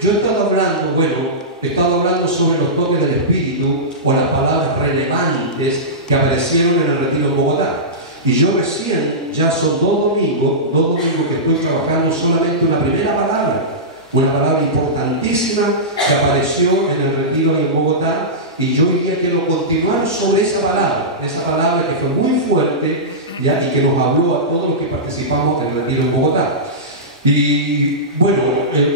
Yo he estado hablando sobre los toques del Espíritu o las palabras relevantes que aparecieron en el retiro en Bogotá. Y yo recién, ya son dos domingos que estoy trabajando solamente una primera palabra, Una palabra importantísima que apareció en el retiro en Bogotá, y yo hoy día quiero continuar sobre esa palabra que fue muy fuerte, ¿ya? Y que nos habló a todos los que participamos en el retiro en Bogotá. Y bueno,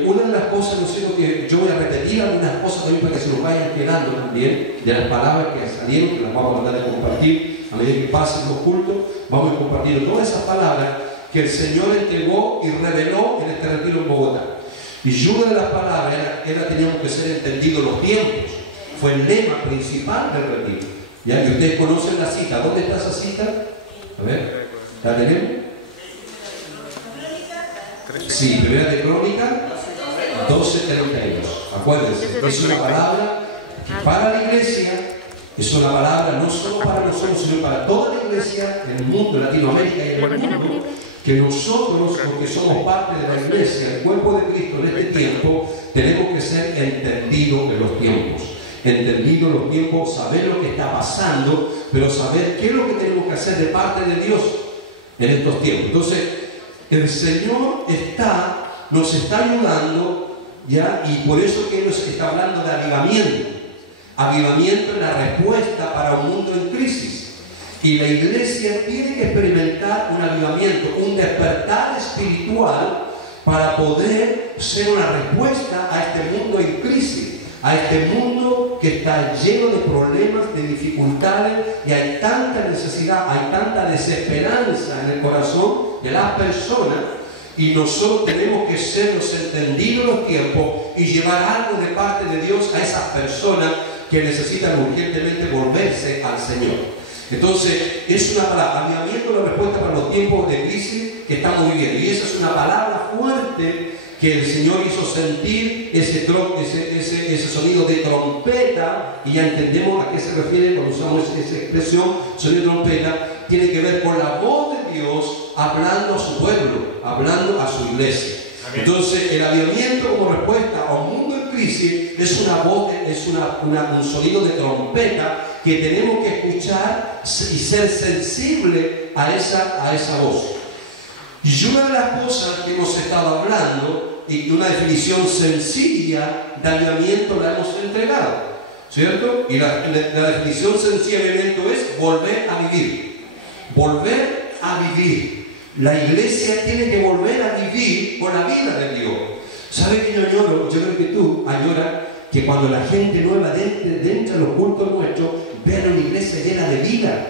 una de las cosas, no sé, que yo voy a repetir algunas cosas también para que se nos vayan quedando también, de las palabras que salieron, que las vamos a tratar de compartir a medida que pasen los cultos. Vamos a compartir todas esas palabras que el Señor entregó y reveló en este retiro en Bogotá. Y una de las palabras era teníamos que ser entendidos los tiempos. Fue el lema principal del retiro. ¿Ya? Y ustedes conocen la cita. ¿Dónde está esa cita? A ver, ¿la tenemos? Sí, Primera de Crónicas 12:32. Acuérdense, es una palabra que para la iglesia, es una palabra no solo para nosotros, sino para toda la iglesia en el mundo, en Latinoamérica y en el mundo, que nosotros, porque somos parte de la iglesia, el cuerpo de Cristo en este tiempo, tenemos que ser entendidos en los tiempos. Entendidos los tiempos, saber lo que está pasando, pero saber qué es lo que tenemos que hacer de parte de Dios en estos tiempos. Entonces, el Señor nos está ayudando, ¿ya? Y por eso que Él nos está hablando de avivamiento. Avivamiento es la respuesta para un mundo en crisis. Y la iglesia tiene que experimentar un avivamiento, un despertar espiritual para poder ser una respuesta a este mundo en crisis. A este mundo que está lleno de problemas, de dificultades, y hay tanta necesidad, hay tanta desesperanza en el corazón de las personas, y nosotros tenemos que ser los entendidos los tiempos y llevar algo de parte de Dios a esas personas que necesitan urgentemente volverse al Señor. Entonces, es una palabra, avivamiento, la respuesta para los tiempos de crisis que estamos viviendo, y esa es una palabra fuerte que el Señor hizo sentir ese sonido de trompeta, y ya entendemos a qué se refiere cuando usamos esa expresión, sonido de trompeta, tiene que ver con la voz de Dios hablando a su pueblo, hablando a su iglesia. Entonces, el avivamiento como respuesta a un mundo en crisis es una voz, es un sonido de trompeta que tenemos que escuchar y ser sensible a esa voz. Y una de las cosas que hemos estado hablando, y una definición sencilla de avivamiento la hemos entregado, ¿cierto? Y la definición sencilla de avivamiento es volver a vivir. Volver a vivir. La iglesia tiene que volver a vivir con la vida de Dios. ¿Sabe qué yo añoro? Yo creo que tú añoras que cuando la gente nueva dentro de los cultos nuestros vean una iglesia llena de vida,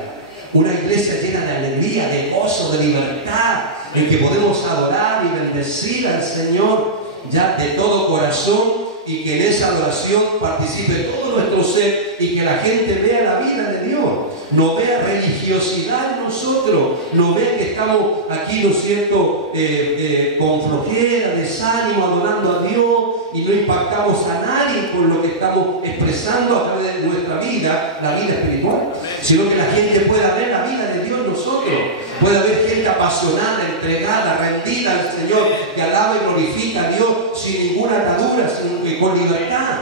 una iglesia llena de alegría, de gozo, de libertad, en que podemos adorar y bendecir al Señor ya de todo corazón, y que en esa adoración participe todo nuestro ser, y que la gente vea la vida de Dios, no vea religiosidad en nosotros, no vea que estamos aquí, ¿no es cierto?, con flojera, desánimo, adorando a Dios, y no impactamos a nadie con lo que estamos expresando a través de nuestra vida, la vida espiritual, sino que la gente pueda ver la vida de Dios en nosotros, pueda haber gente apasionada, entregada, rendida al Señor, que alaba y glorifica a Dios sin ninguna atadura, con libertad,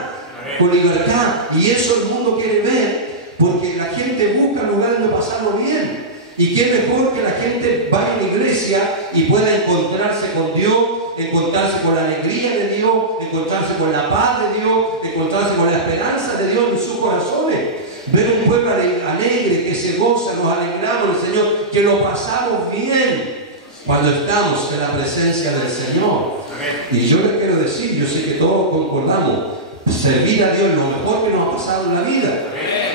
con libertad. Y eso el mundo quiere ver, porque la gente busca lugares donde pasarlo bien. Y qué mejor que la gente vaya a la iglesia y pueda encontrarse con Dios, encontrarse con la alegría de Dios, encontrarse con la paz de Dios, encontrarse con la esperanza de Dios en sus corazones. Ver un pueblo alegre que se goza, nos alegramos del Señor, que lo pasamos bien cuando estamos en la presencia del Señor. Y yo les quiero decir, yo sé que todos concordamos, servir a Dios es lo mejor que nos ha pasado en la vida.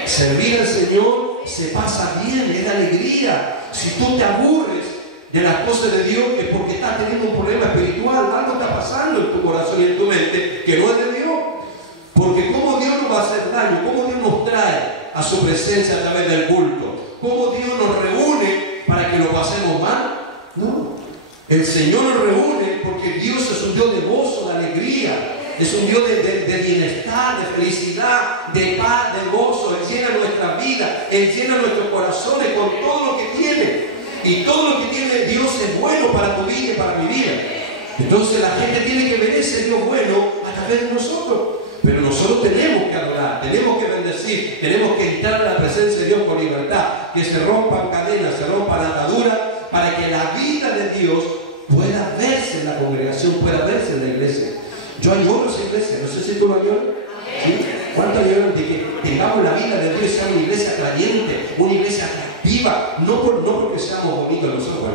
Servir al Señor se pasa bien, es de alegría. Si tú te aburres de las cosas de Dios, es porque estás teniendo un problema espiritual, algo está pasando en tu corazón y en tu mente que no es de Dios. Porque ¿cómo Dios nos va a hacer daño? ¿Cómo Dios nos trae a su presencia a través del culto? ¿Cómo Dios nos reúne para que lo pasemos mal? No. El Señor nos reúne porque Dios es un Dios de gozo, de alegría. Es un Dios de bienestar, de felicidad, de paz, de gozo. Él llena nuestra vida, Él llena nuestros corazones con todo lo que tiene. Y todo lo que tiene Dios es bueno para tu vida y para mi vida. Entonces la gente tiene que ver ese Dios bueno a través de nosotros. Pero nosotros tenemos que adorar, tenemos que bendecir, tenemos que entrar a la presencia de Dios con libertad, que se rompan cadenas, se rompan ataduras, para que la vida de Dios pueda verse en la congregación, pueda verse en la iglesia. está llevando de que tengamos la vida de Dios, sea una iglesia atrayente, una iglesia atractiva, no porque seamos bonitos nosotros,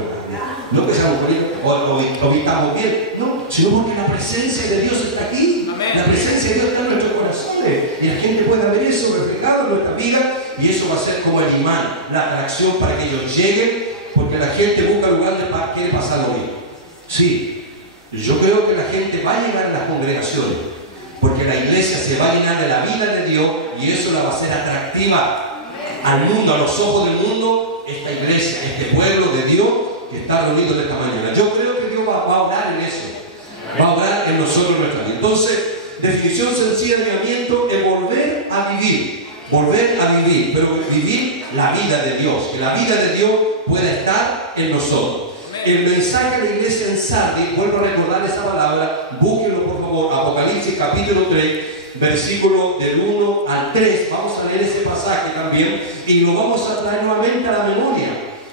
no que seamos bonitos o vistamos bien, no, sino porque la presencia de Dios está aquí. Amén. La presencia de Dios está en nuestros corazones y la gente pueda ver eso reflejado en nuestra vida, y eso va a ser como el imán, la atracción para que ellos lleguen, porque la gente busca lugares para quiere pasar hoy. Sí, yo creo que la gente va a llegar a las congregaciones, porque la iglesia se va a llenar de la vida de Dios y eso la va a hacer atractiva al mundo, a los ojos del mundo, esta iglesia, este pueblo de Dios que está reunido de esta mañana. Yo creo que Dios va a obrar en eso, va a obrar en nosotros nuestra vida. Entonces, definición sencilla de avivamiento es volver a vivir, pero vivir la vida de Dios, que la vida de Dios pueda estar en nosotros. El mensaje de la iglesia en Sardis, vuelvo a recordar esa palabra, búsquenlo por favor, Apocalipsis capítulo 3, versículo del 1 al 3, vamos a leer ese pasaje también y lo vamos a traer nuevamente a la memoria,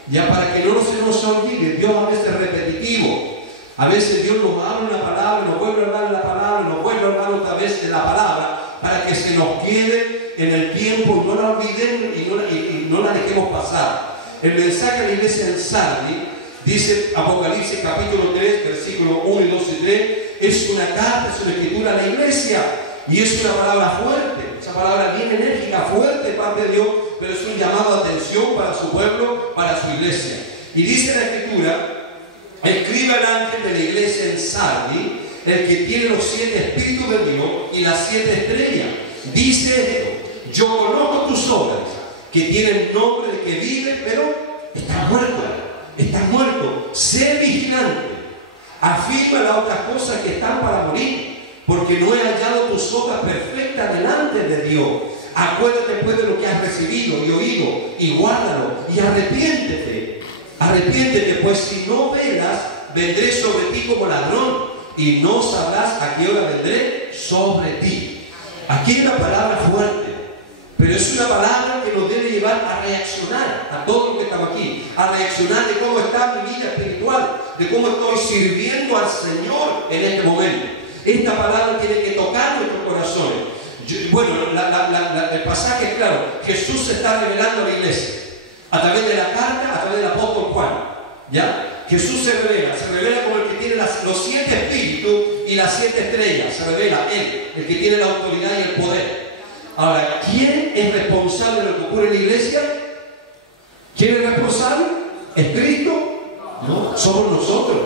ya para que no se nos olvide. Dios a veces es repetitivo, a veces Dios nos habla una palabra, nos vuelve a hablar la palabra, nos vuelve a hablar otra vez de la palabra, para que se nos quede en el tiempo y no la olvidemos y no la dejemos pasar. El mensaje de la iglesia en Sardis, dice Apocalipsis capítulo 3, versículos 1 y 2 y 3, es una carta, es una escritura a la iglesia y es una palabra fuerte, esa palabra bien enérgica, fuerte de parte de Dios, pero es un llamado de atención para su pueblo, para su iglesia. Y dice la escritura: escribe al ángel de la iglesia en Sardis, el que tiene los 7 espíritus de Dios y las 7 estrellas. Dice esto: yo conozco tus obras, que tienen nombre de que vive, pero estás muerto. Estás muerto. Sé vigilante. Afirma las otras cosas que están para morir, porque no he hallado tus obras perfectas delante de Dios. Acuérdate pues de lo que has recibido y oído, y guárdalo, y arrepiéntete. Arrepiéntete, pues si no velas, vendré sobre ti como ladrón, y no sabrás a qué hora vendré sobre ti. Aquí hay una palabra fuerte, pero es una palabra que nos debe llevar a reaccionar, a todos los que estamos aquí, a reaccionar de cómo está mi vida espiritual, de cómo estoy sirviendo al Señor en este momento. Esta palabra tiene que tocar nuestros corazones. El pasaje es claro: Jesús se está revelando a la iglesia a través de la carta, a través del apóstol Juan. ¿Ya? Jesús se revela como el que tiene los 7 espíritus y las 7 estrellas. Se revela Él, el que tiene la autoridad y el poder. Ahora, ¿quién es responsable de lo que ocurre en la iglesia? ¿Quién es responsable? ¿Es Cristo? No, somos nosotros.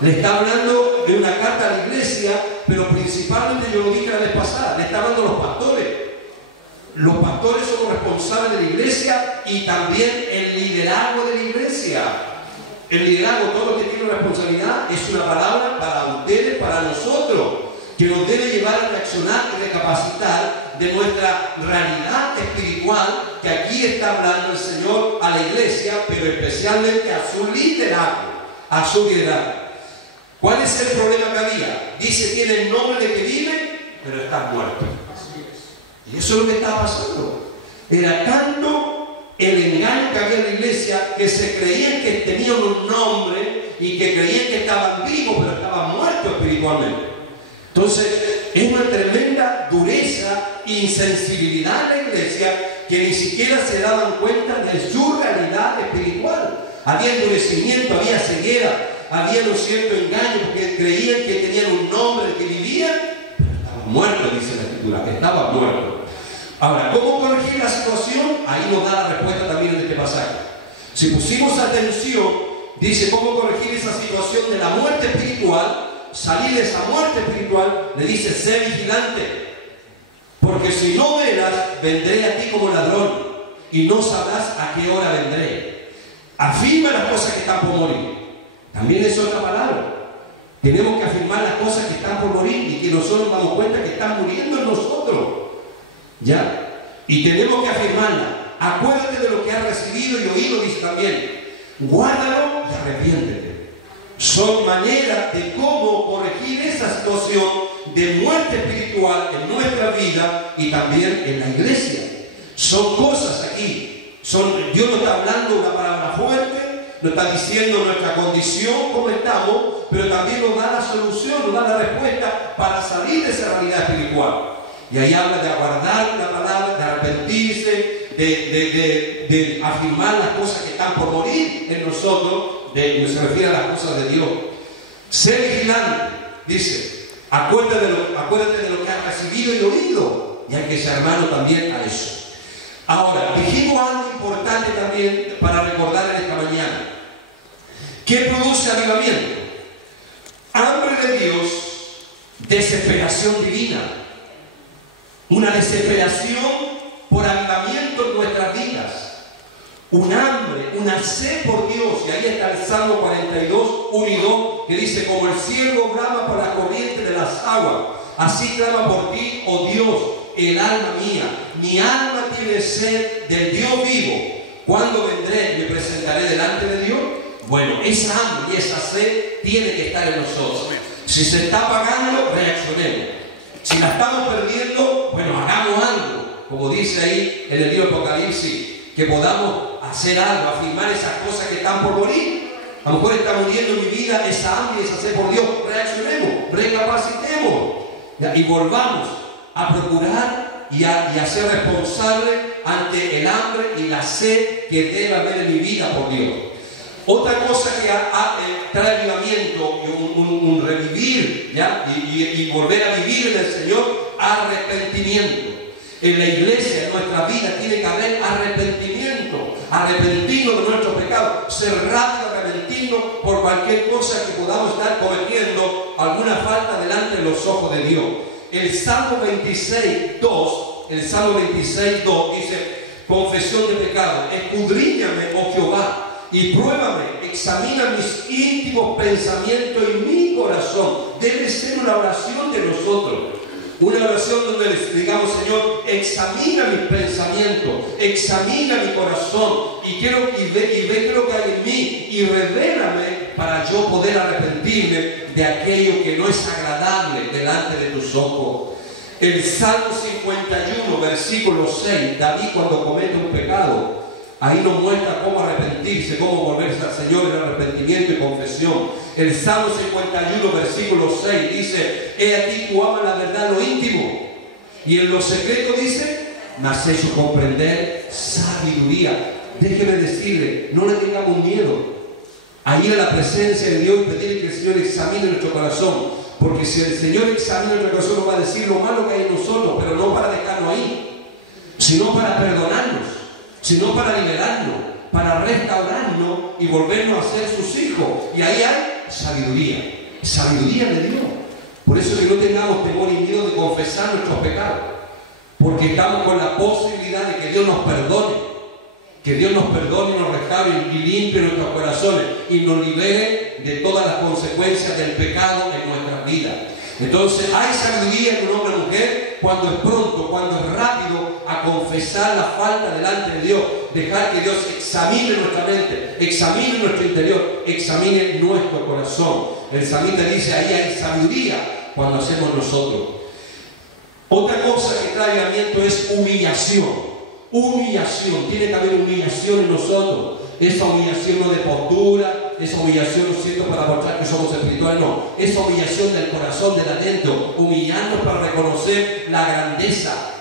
Le está hablando de una carta a la iglesia, pero principalmente, yo lo dije la vez pasada, le está hablando a los pastores. Los pastores son responsables de la iglesia y también el liderazgo de la iglesia. El liderazgo, todo lo que tiene responsabilidad, es una palabra para ustedes, para nosotros, que nos debe llevar a reaccionar y recapacitar de nuestra realidad espiritual, que aquí está hablando el Señor a la iglesia, pero especialmente a su liderazgo, a su liderazgo. ¿Cuál es el problema que había? Dice, tiene el nombre de que vive, pero está muerto. Y eso es lo que estaba pasando. Era tanto el engaño que había en la iglesia, que se creían que tenían un nombre y que creían que estaban vivos, pero estaban muertos espiritualmente. Entonces, es una tremenda dureza e insensibilidad en la iglesia, que ni siquiera se daban cuenta de su realidad espiritual. Había endurecimiento, había ceguera, había un cierto engaño, porque creían que tenían un nombre, que vivían, pero estaban muertos, dice la escritura, que estaban muertos. Ahora, ¿cómo corregir la situación? Ahí nos da la respuesta también en este pasaje. Si pusimos atención, dice cómo corregir esa situación de la muerte espiritual. Salir de esa muerte espiritual, le dice: sé vigilante, porque si no velas, vendré a ti como ladrón, y no sabrás a qué hora vendré. Afirma las cosas que están por morir. También es otra palabra. Tenemos que afirmar las cosas que están por morir y que nosotros nos damos cuenta que están muriendo en nosotros. ¿Ya? Y tenemos que afirmarla. Acuérdate de lo que has recibido y oído, dice también. Guárdalo y arrepiéntete. Son maneras de cómo corregir esa situación de muerte espiritual en nuestra vida y también en la iglesia. Son cosas aquí. Dios nos está hablando una palabra fuerte, nos está diciendo nuestra condición, cómo estamos, pero también nos da la solución, nos da la respuesta para salir de esa realidad espiritual. Y ahí habla de aguardar la palabra, de arrepentirse, de afirmar las cosas que están por morir en nosotros, se refiere a las cosas de Dios. Sé vigilante, dice, acuérdate de lo que has recibido y oído, y hay que ser hermano también a eso. Ahora, dijimos algo importante también para recordar en esta mañana. ¿Qué produce avivamiento? Hambre de Dios, desesperación divina. Una desesperación por avivamiento en nuestras vidas. Un hambre, una sed por Dios. Y ahí está el Salmo 42, 1 y 2, que dice: como el cielo brama por la corriente de las aguas, así clama por ti, oh Dios, el alma mía. Mi alma tiene sed del Dios vivo. ¿Cuándo vendré y me presentaré delante de Dios? Bueno, esa hambre y esa sed tiene que estar en nosotros. Si se está apagando, reaccionemos. Si la estamos perdiendo, bueno, hagamos algo. Como dice ahí en el libro de Apocalipsis, que podamos hacer algo, afirmar esas cosas que están por morir. A lo mejor está muriendo en mi vida esa hambre y esa sed por Dios. Reaccionemos, recapacitemos, y volvamos a procurar y a ser responsables ante el hambre y la sed que debe haber en mi vida por Dios. Otra cosa que trae avivamiento, un revivir, ¿ya? Y volver a vivir en el Señor, arrepentimiento. En la iglesia, en nuestra vida, tiene que haber arrepentimiento. Arrepentirnos de nuestros pecados, ser rápido a arrepentirnos por cualquier cosa que podamos estar cometiendo, alguna falta delante de los ojos de Dios. El Salmo 26.2, dice: confesión de pecado, escudriñame, oh Jehová, y pruébame, examina mis íntimos pensamientos y mi corazón. Debe ser una oración de nosotros, una oración donde les digamos: Señor, examina mis pensamientos, examina mi corazón, y ve qué es lo que hay en mí, y revélame para yo poder arrepentirme de aquello que no es agradable delante de tus ojos. El Salmo 51, versículo 6, David, cuando comete un pecado, ahí nos muestra cómo arrepentirse, cómo volverse al Señor en arrepentimiento y confesión. El Salmo 51, versículo 6 dice: he aquí tú amas la verdad en lo íntimo, y en lo secreto dice: me has hecho comprender sabiduría. Déjeme decirle, no le tengamos miedo a ir a la presencia de Dios y pedirle que el Señor examine nuestro corazón. Porque si el Señor examina nuestro corazón, nos va a decir lo malo que hay en nosotros, pero no para dejarnos ahí, sino para perdonarnos, sino para liberarnos, para restaurarnos y volvernos a ser sus hijos. Y ahí hay sabiduría de Dios. Por eso que no tengamos temor y miedo de confesar nuestros pecados, porque estamos con la posibilidad de que Dios nos perdone, y nos restaure y limpie nuestros corazones y nos libere de todas las consecuencias del pecado en nuestras vidas. Entonces hay sabiduría en un hombre o mujer cuando es pronto, cuando es rápido a confesar la falta delante de Dios, dejar que Dios examine nuestra mente, examine nuestro interior, examine nuestro corazón. El salmista dice: ahí hay sabiduría cuando hacemos nosotros. Otra cosa que trae avivamiento es humillación. Tiene que haber humillación en nosotros. Esa humillación no de postura, esa humillación no siento para mostrar que somos espirituales, no. Esa humillación del corazón, del adentro, humillarnos para reconocer la grandeza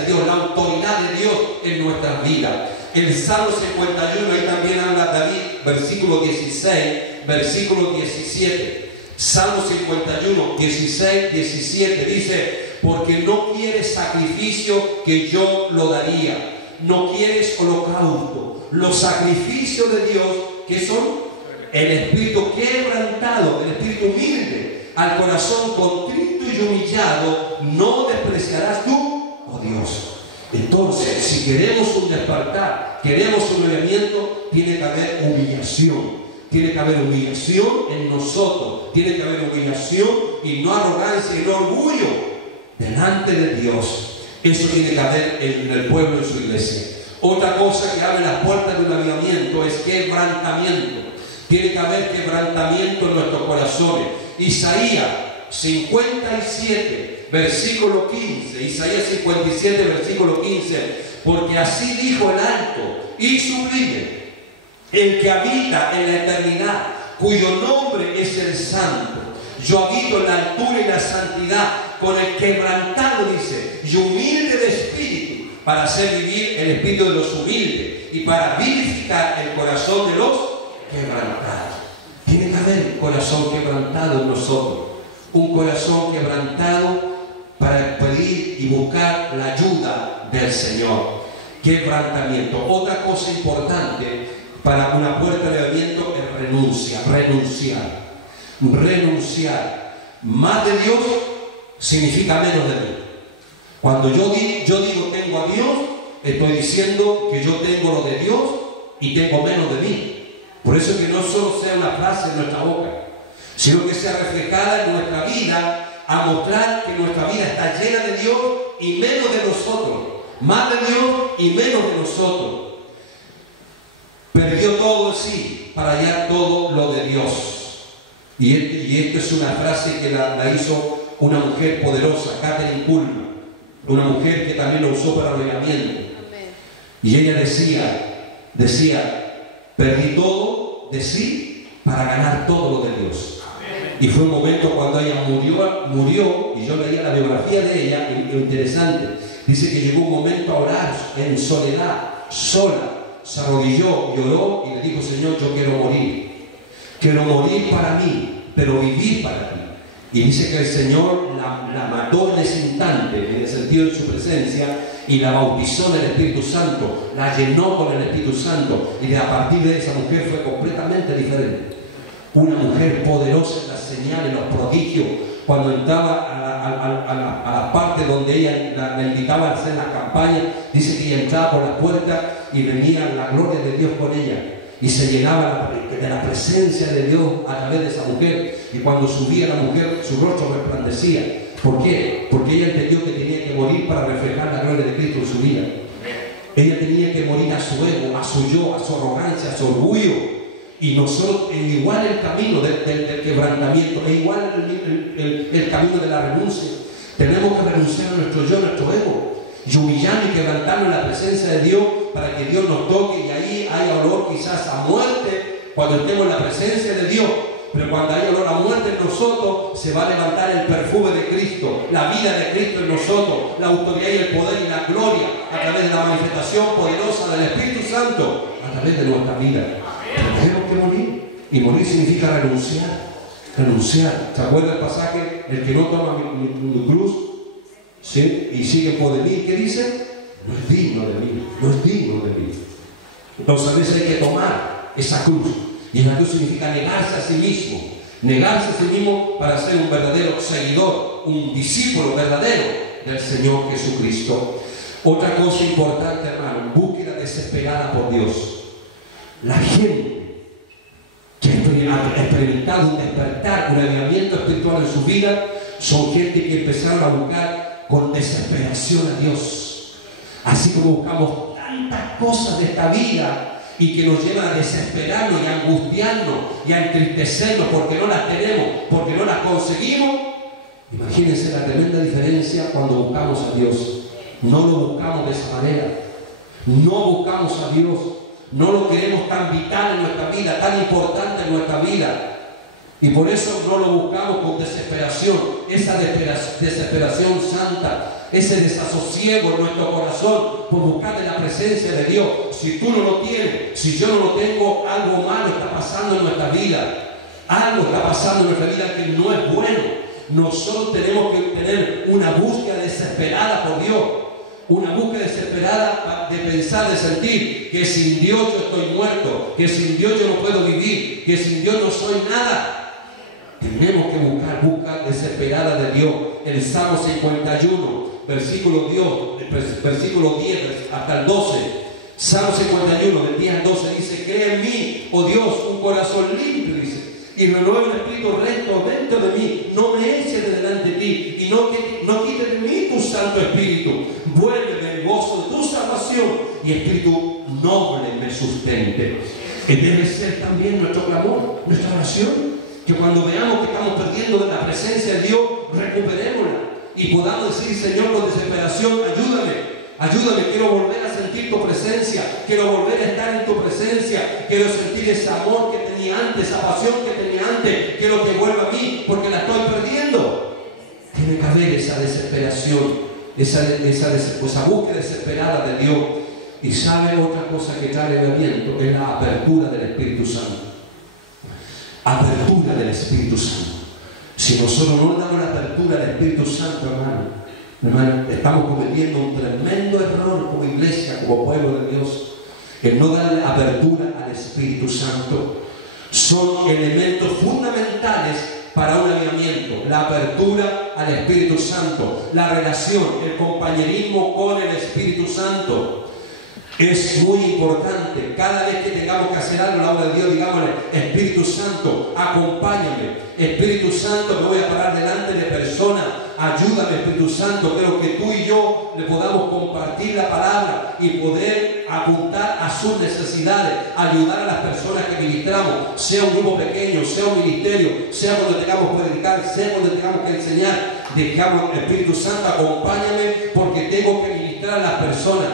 de Dios, la autoridad de Dios en nuestras vidas. El Salmo 51, ahí también habla David, versículo 16, versículo 17. Salmo 51, 16, 17 dice: porque no quieres sacrificio que yo lo daría, no quieres holocausto. Los sacrificios de Dios, que son el espíritu quebrantado, el espíritu humilde, al corazón contrito y humillado, no despreciarás tú, oh Dios. Entonces, si queremos un despertar, queremos un avivamiento, tiene que haber humillación. Tiene que haber humillación en nosotros, tiene que haber humillación y no arrogancia y no orgullo delante de Dios. Eso tiene que haber en el pueblo, en su iglesia. Otra cosa que abre las puertas de un avivamiento es quebrantamiento. Tiene que haber quebrantamiento en nuestros corazones. Isaías 57, versículo 15. Isaías 57, versículo 15. Porque así dijo el alto y sublime, el que habita en la eternidad, cuyo nombre es el Santo. Yo habito en la altura y la santidad, con el quebrantado, dice, y humilde de espíritu, para hacer vivir el espíritu de los humildes y para vivificar el corazón de los quebrantados. Tiene que haber un corazón quebrantado en nosotros, un corazón quebrantado para pedir y buscar la ayuda del Señor. Quebrantamiento. Otra cosa importante para una puerta de avivamiento es renunciar. Más de Dios significa menos de mí. Cuando yo digo tengo a Dios, estoy diciendo que yo tengo lo de Dios y tengo menos de mí. Por eso que no solo sea una frase en nuestra boca, sino que sea reflejada en nuestra vida, a mostrar que nuestra vida está llena de Dios y menos de nosotros, más de Dios y menos de nosotros. Perdió todo de sí para hallar todo lo de Dios. Y esto es una frase que la hizo una mujer poderosa, Kathryn Kuhlman, una mujer que también lo usó para el avivamiento. Y ella decía, perdí todo de sí para ganar todo lo de Dios. Y fue un momento cuando ella murió, y yo leía la biografía de ella, interesante. Dice que llegó un momento a orar en soledad, sola. Se arrodilló, lloró y le dijo: Señor, yo quiero morir para mí, pero vivir para ti. Y dice que el Señor la mató en ese instante, en el sentido de su presencia, y la bautizó en el Espíritu Santo, la llenó con el Espíritu Santo, y a partir de esa mujer fue completamente diferente. Una mujer poderosa en las señales, en los prodigios. Cuando entraba a la parte donde ella la invitaba a hacer la campaña, dice que ella entraba por la puerta y venía la gloria de Dios con ella, y se llenaba de la presencia de Dios a través de esa mujer. Y cuando subía la mujer, su rostro resplandecía. ¿Por qué? Porque ella entendió que tenía que morir para reflejar la gloria de Cristo en su vida. Ella tenía que morir a su ego, a su yo, a su arrogancia, a su orgullo. Y nosotros, igual el camino del quebrantamiento, es igual el camino de la renuncia. Tenemos que renunciar a nuestro yo, a nuestro ego, y humillarnos y quebrantarnos en la presencia de Dios para que Dios nos toque. Y ahí hay olor quizás a muerte cuando estemos en la presencia de Dios. Pero cuando hay olor a muerte en nosotros, se va a levantar el perfume de Cristo, la vida de Cristo en nosotros, la autoridad y el poder y la gloria a través de la manifestación poderosa del Espíritu Santo a través de nuestra vida. Tenemos que morir, y morir significa renunciar. ¿Se acuerda el pasaje? El que no toma mi cruz, ¿sí?, y sigue por de mí, ¿qué dice? No es digno de mí, no es digno de mí. Entonces a veces hay que tomar esa cruz, y esa cruz significa negarse a sí mismo para ser un verdadero seguidor, un discípulo verdadero del Señor Jesucristo. Otra cosa importante, hermano, búsqueda desesperada por Dios. La gente que ha experimentado un despertar, un avivamiento espiritual en su vida, son gente que empezaron a buscar con desesperación a Dios. Así como buscamos tantas cosas de esta vida y que nos llevan a desesperarnos y a angustiarnos y a entristecernos porque no las tenemos, porque no las conseguimos. Imagínense la tremenda diferencia cuando buscamos a Dios. No lo buscamos de esa manera. No buscamos a Dios. No lo queremos tan vital en nuestra vida, tan importante en nuestra vida. Y por eso no lo buscamos con desesperación. Esa desesperación santa, ese desasosiego en nuestro corazón por buscar de la presencia de Dios. Si tú no lo tienes, si yo no lo tengo, algo malo está pasando en nuestra vida. Algo está pasando en nuestra vida que no es bueno. Nosotros tenemos que tener una búsqueda desesperada por Dios. Una búsqueda desesperada de pensar, de sentir que sin Dios yo estoy muerto, que sin Dios yo no puedo vivir, que sin Dios no soy nada. Tenemos que buscar búsqueda desesperada de Dios. El Salmo 51, versículo 10 hasta el 12. Salmo 51, del 10 al 12 dice: crea en mí, oh Dios, un corazón limpio, dice, y renueva un espíritu recto dentro de mí. No me eches de delante de ti, y no quites de mí tu santo espíritu. Vuélveme el gozo de tu salvación, y espíritu noble me sustente. Debe ser también nuestro clamor, nuestra oración, que cuando veamos que estamos perdiendo de la presencia de Dios, recuperémosla y podamos decir: Señor, con desesperación, ayúdame, quiero volver a sentir tu presencia, quiero volver a estar en tu presencia, quiero sentir ese amor que tenía antes, esa pasión que tenía antes, quiero que vuelva a mí porque la estoy perdiendo. tiene que haber esa desesperación, esa búsqueda desesperada de Dios. Y sabe otra cosa que trae avivamiento, es la apertura del Espíritu Santo. Apertura del Espíritu Santo. Si nosotros no le damos la apertura al Espíritu Santo, hermano, estamos cometiendo un tremendo error como iglesia, como pueblo de Dios, el no darle apertura al Espíritu Santo. Son elementos fundamentales para un avivamiento: la apertura al Espíritu Santo, la relación, el compañerismo con el Espíritu Santo. Es muy importante. Cada vez que tengamos que hacer algo a la obra de Dios, digámosle: Espíritu Santo, acompáñame. Espíritu Santo, me voy a parar delante de personas. Ayúdame, Espíritu Santo. Creo que tú y yo le podamos compartir la palabra y poder apuntar a sus necesidades, ayudar a las personas que ministramos, sea un grupo pequeño, sea un ministerio, sea cuando tengamos que predicar, sea cuando tengamos que enseñar. Digamos: Espíritu Santo, acompáñame porque tengo que ministrar a las personas.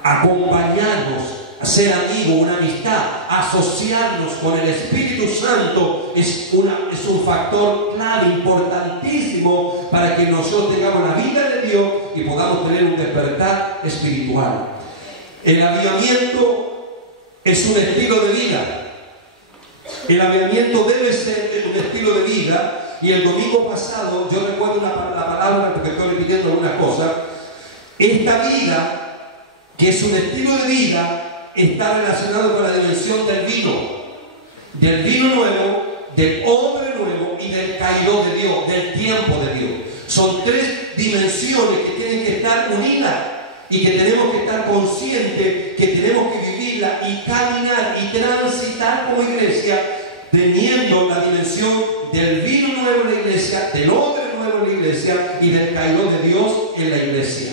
Acompañarnos, ser amigos, una amistad, asociarnos con el Espíritu Santo es un factor clave, importantísimo, para que nosotros tengamos la vida de Dios y podamos tener un despertar espiritual. El avivamiento es un estilo de vida. El avivamiento debe ser un estilo de vida. Y el domingo pasado, yo recuerdo la palabra, porque estoy repitiendo algunas cosas. Esta vida, que es un estilo de vida, está relacionado con la dimensión del vino nuevo, del odre nuevo y del caidó de Dios, del tiempo de Dios. Son tres dimensiones que tienen que estar unidas y que tenemos que estar conscientes que tenemos que vivirla y caminar y transitar como iglesia, teniendo la dimensión del vino nuevo en la iglesia, del odre nuevo en la iglesia y del caidó de Dios en la iglesia.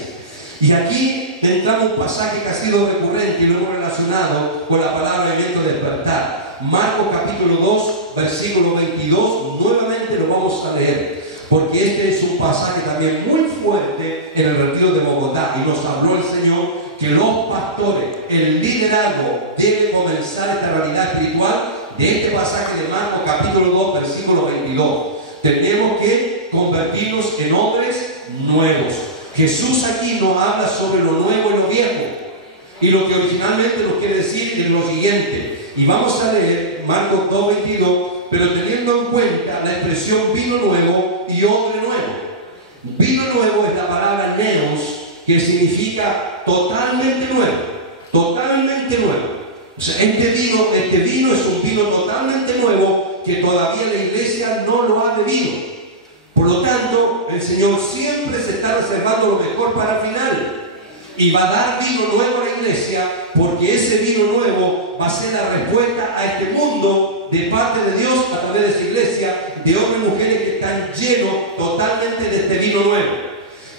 Y aquí entramos un pasaje que ha sido recurrente y lo hemos relacionado con la palabra evento despertar. Marcos capítulo 2, versículo 22, nuevamente lo vamos a leer, porque este es un pasaje también muy fuerte en el retiro de Bogotá. Y nos habló el Señor que los pastores, el liderazgo, debe comenzar esta realidad espiritual de este pasaje de Marcos capítulo 2, versículo 22. Tenemos que convertirnos en hombres nuevos. Jesús aquí nos habla sobre lo nuevo y lo viejo, y lo que originalmente nos quiere decir es lo siguiente. Y vamos a leer Marcos 2:22, pero teniendo en cuenta la expresión vino nuevo y odre nuevo. Vino nuevo es la palabra neos, que significa totalmente nuevo, totalmente nuevo. O sea, este vino es un vino totalmente nuevo que todavía la iglesia no lo ha bebido. Por lo tanto, el Señor siempre se está reservando lo mejor para el final. Y va a dar vino nuevo a la iglesia, porque ese vino nuevo va a ser la respuesta a este mundo de parte de Dios a través de esa iglesia, de hombres y mujeres que están llenos totalmente de este vino nuevo.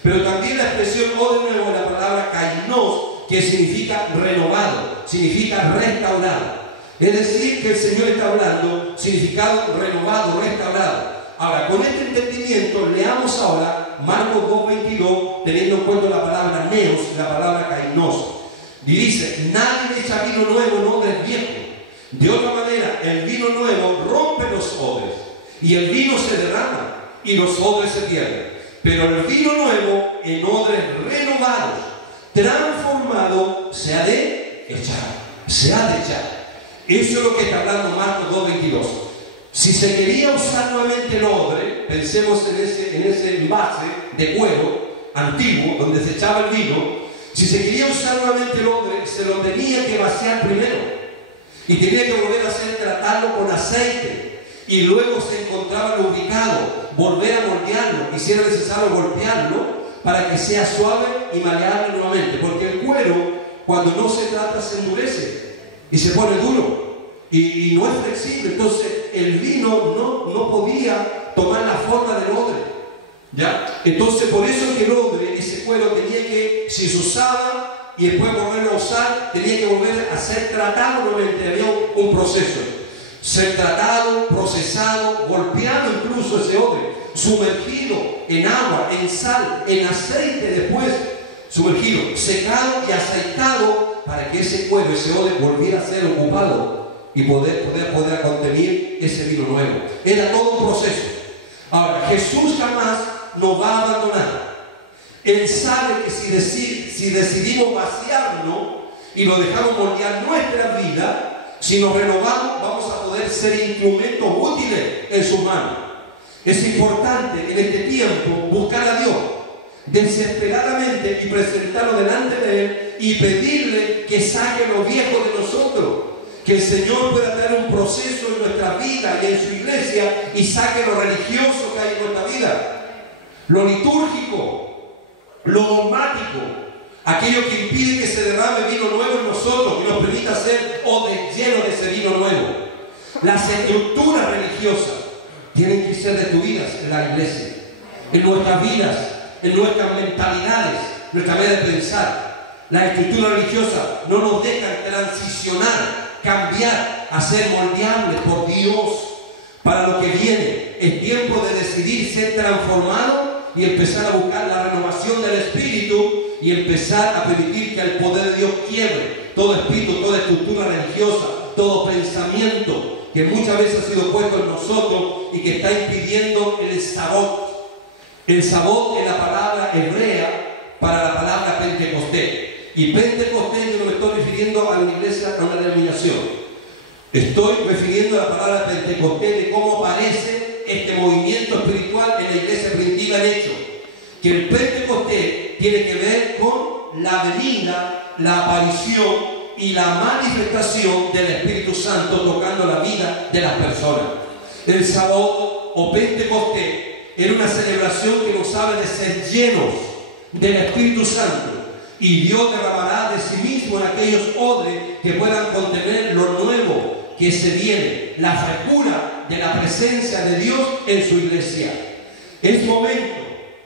Pero también la expresión odre nuevo es la palabra kainos, que significa renovado, significa restaurado. Es decir, que el Señor está hablando significado renovado, restaurado. Ahora, con este entendimiento, leamos ahora Marcos 2:22, teniendo en cuenta la palabra neos, la palabra kainos. Y dice: nadie echa vino nuevo en odres viejos. De otra manera, el vino nuevo rompe los odres, y el vino se derrama, y los odres se pierden. Pero el vino nuevo en odres renovados, transformado, se ha de echar. Se ha de echar. Eso es lo que está hablando Marcos 2:22. Si se quería usar nuevamente el odre, pensemos en ese envase de cuero antiguo donde se echaba el vino. Si se quería usar nuevamente el odre, se lo tenía que vaciar primero y tenía que volver a tratarlo con aceite, y luego se encontraba lubricado, volver a moldearlo, y si era necesario golpearlo para que sea suave y maleable nuevamente, porque el cuero, cuando no se trata, se endurece y se pone duro. Y no es flexible. Entonces el vino no podía tomar la forma del odre, ¿ya? Entonces por eso que el odre, ese cuero, tenía que, si se usaba y después volverlo a usar, tenía que volver a ser tratado nuevamente. Había un proceso: ser tratado, procesado, golpeado incluso ese odre, sumergido en agua, en sal, en aceite, después sumergido, secado y aceitado, para que ese cuero, ese odre, volviera a ser ocupado y poder contener ese vino nuevo. Era todo un proceso. Ahora, Jesús jamás nos va a abandonar. Él sabe que si decidimos vaciarnos y lo dejamos moldear nuestra vida, si nos renovamos, vamos a poder ser instrumentos útiles en sus manos. Es importante en este tiempo buscar a Dios desesperadamente y presentarlo delante de Él y pedirle que saque lo viejo de nosotros, que el Señor pueda traer un proceso en nuestra vida y en su iglesia y saque lo religioso que hay en nuestra vida, lo litúrgico, lo dogmático, aquello que impide que se derrame vino nuevo en nosotros, que nos permita ser llenos de ese vino nuevo. Las estructuras religiosas tienen que ser destruidas en la iglesia, en nuestras vidas, en nuestras mentalidades, nuestra manera de pensar. Las estructuras religiosas no nos dejan transicionar, cambiar, a ser moldeables por Dios para lo que viene. Es tiempo de decidir ser transformado y empezar a buscar la renovación del espíritu y empezar a permitir que el poder de Dios quiebre todo espíritu, toda estructura religiosa, todo pensamiento que muchas veces ha sido puesto en nosotros y que está impidiendo el sabot. El sabot es la palabra hebrea para la palabra Pentecostés. Y Pentecostés yo no me estoy refiriendo a una iglesia, a una denominación. Estoy refiriendo a la palabra Pentecostés de cómo aparece este movimiento espiritual en la iglesia primitiva en Hechos. Que el Pentecostés tiene que ver con la venida, la aparición y la manifestación del Espíritu Santo tocando la vida de las personas. El Sabot o Pentecostés era una celebración que nos habla de ser llenos del Espíritu Santo, y Dios derramará de sí mismo en aquellos odres que puedan contener lo nuevo que se viene, la frescura de la presencia de Dios en su iglesia. Es momento,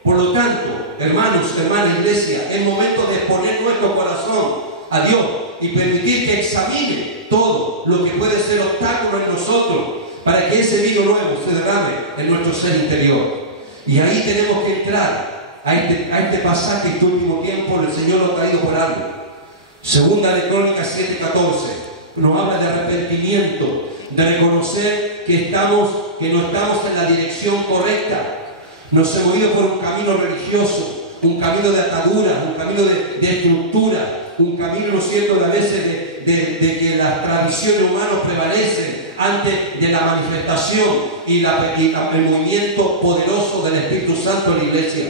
por lo tanto, hermanos, hermanas, iglesia, es momento de exponer nuestro corazón a Dios y permitir que examine todo lo que puede ser obstáculo en nosotros para que ese vino nuevo se derrame en nuestro ser interior. Y ahí tenemos que entrar a este pasaje, este último tiempo, el Señor lo ha traído por algo. Segunda de Crónicas 7:14 nos habla de arrepentimiento, de reconocer que no estamos en la dirección correcta. Nos hemos ido por un camino religioso, un camino de atadura, un camino de estructura, un camino, ¿no es cierto?, de a veces de que las tradiciones humanas prevalecen antes de la manifestación y el movimiento poderoso del Espíritu Santo en la iglesia.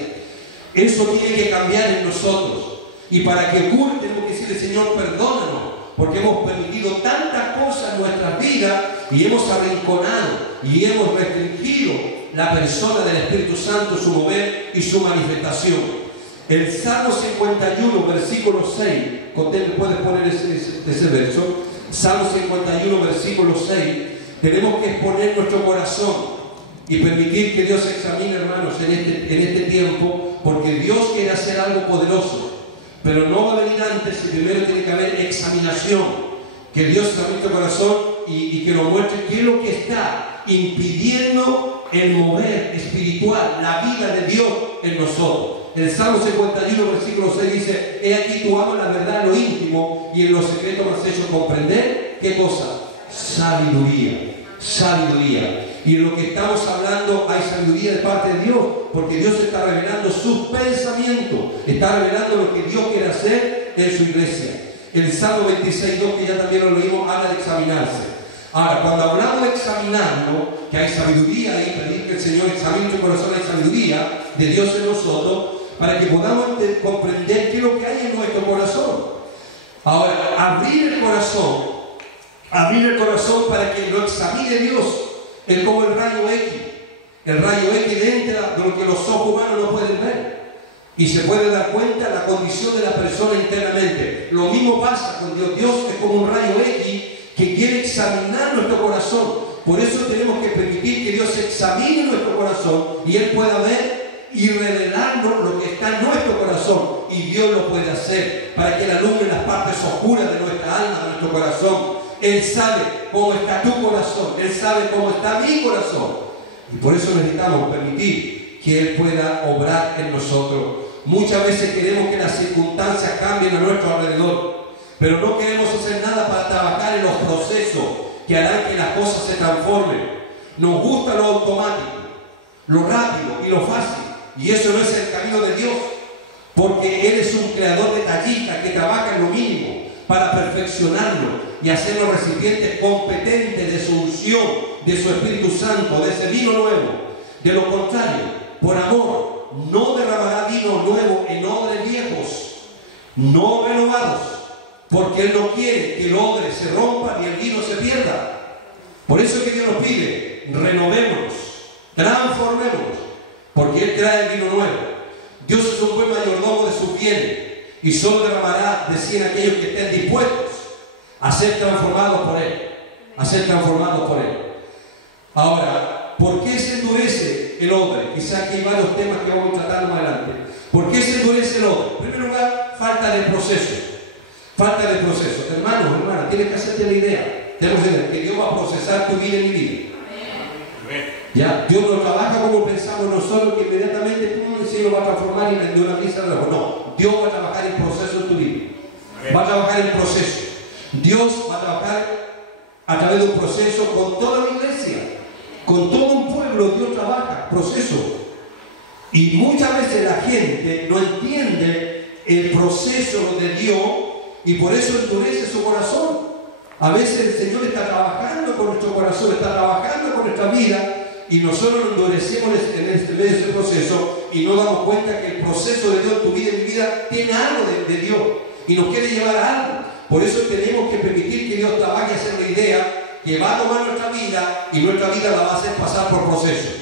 Eso tiene que cambiar en nosotros. Y para que ocurra tenemos que decirle: Señor, perdónanos, porque hemos permitido tantas cosas en nuestras vidas y hemos arrinconado y hemos restringido la persona del Espíritu Santo, su mover y su manifestación. El Salmo 51, versículo 6, puedes poner ese verso. Salmo 51, versículo 6. Tenemos que exponer nuestro corazón y permitir que Dios examine, hermanos, en este tiempo, porque Dios quiere hacer algo poderoso, pero no va a venir antes y primero tiene que haber examinación, que Dios examine nuestro corazón y que nos muestre qué es lo que está impidiendo el mover espiritual, la vida de Dios en nosotros. El Salmo 51, versículo 6 dice: he aquí tú amas la verdad en lo íntimo y en lo secreto me has hecho comprender, ¿qué cosa? Sabiduría, sabiduría. Y en lo que estamos hablando hay sabiduría de parte de Dios, porque Dios está revelando sus pensamientos, está revelando lo que Dios quiere hacer en su iglesia. El Salmo 26:2, que ya también lo leímos, habla de examinarse. Ahora, cuando hablamos de examinarnos, que hay sabiduría ahí, pedir que el Señor examine tu corazón, hay sabiduría de Dios en nosotros, para que podamos comprender qué es lo que hay en nuestro corazón. Ahora, abrir el corazón para que lo examine Dios. Es como el rayo X. El rayo X entra de lo que los ojos humanos no pueden ver. Y se puede dar cuenta de la condición de la persona internamente. Lo mismo pasa con Dios. Dios es como un rayo X que quiere examinar nuestro corazón. Por eso tenemos que permitir que Dios examine nuestro corazón y Él pueda ver y revelarnos lo que está en nuestro corazón. Y Dios lo puede hacer para que Él alumbre las partes oscuras de nuestra alma, de nuestro corazón. Él sabe cómo está tu corazón, Él sabe cómo está mi corazón. Y por eso necesitamos permitir que Él pueda obrar en nosotros. Muchas veces queremos que las circunstancias cambien a nuestro alrededor, pero no queremos hacer nada para trabajar en los procesos que harán que las cosas se transformen. Nos gusta lo automático, lo rápido y lo fácil. Y eso no es el camino de Dios, porque Él es un creador detallista que trabaja en lo mínimo para perfeccionarlo y hacerlo recipientes competentes de su unción, de su Espíritu Santo, de ese vino nuevo. De lo contrario, por amor, no derramará vino nuevo en odres viejos, no renovados, porque Él no quiere que el odre se rompa ni el vino se pierda. Por eso es que Dios nos pide, renovémonos, transformémonos, porque Él trae el vino nuevo. Dios es un buen mayordomo de sus bienes y solo derramará de sí en aquellos que estén dispuestos a ser transformados por Él, a ser transformados por Él. Ahora, ¿por qué se endurece el odre? Quizá aquí hay varios temas que vamos a tratar más adelante. ¿Por qué se endurece el odre? En primer lugar, falta de proceso. Falta de proceso. Hermanos, hermanas, tienes que hacerte la idea. Tenemos que ver que Dios va a procesar tu vida y mi vida. Ya, Dios no trabaja como pensamos nosotros, que inmediatamente el cielo va a transformar y de una brisa a la otra. No, Dios va a trabajar en proceso en tu vida. Va a trabajar en proceso. Dios va a trabajar a través de un proceso con toda la iglesia, con todo un pueblo. Dios trabaja, proceso. Y muchas veces la gente no entiende el proceso de Dios y por eso endurece su corazón. A veces el Señor está trabajando con nuestro corazón, está trabajando con nuestra vida y nosotros nos endurecemos en este medio de ese proceso y no damos cuenta que el proceso de Dios en tu vida y en mi vida tiene algo de Dios y nos quiere llevar a algo. Por eso tenemos que permitir que Dios trabaje y hacer la idea que va a tomar nuestra vida y nuestra vida la va a hacer pasar por procesos.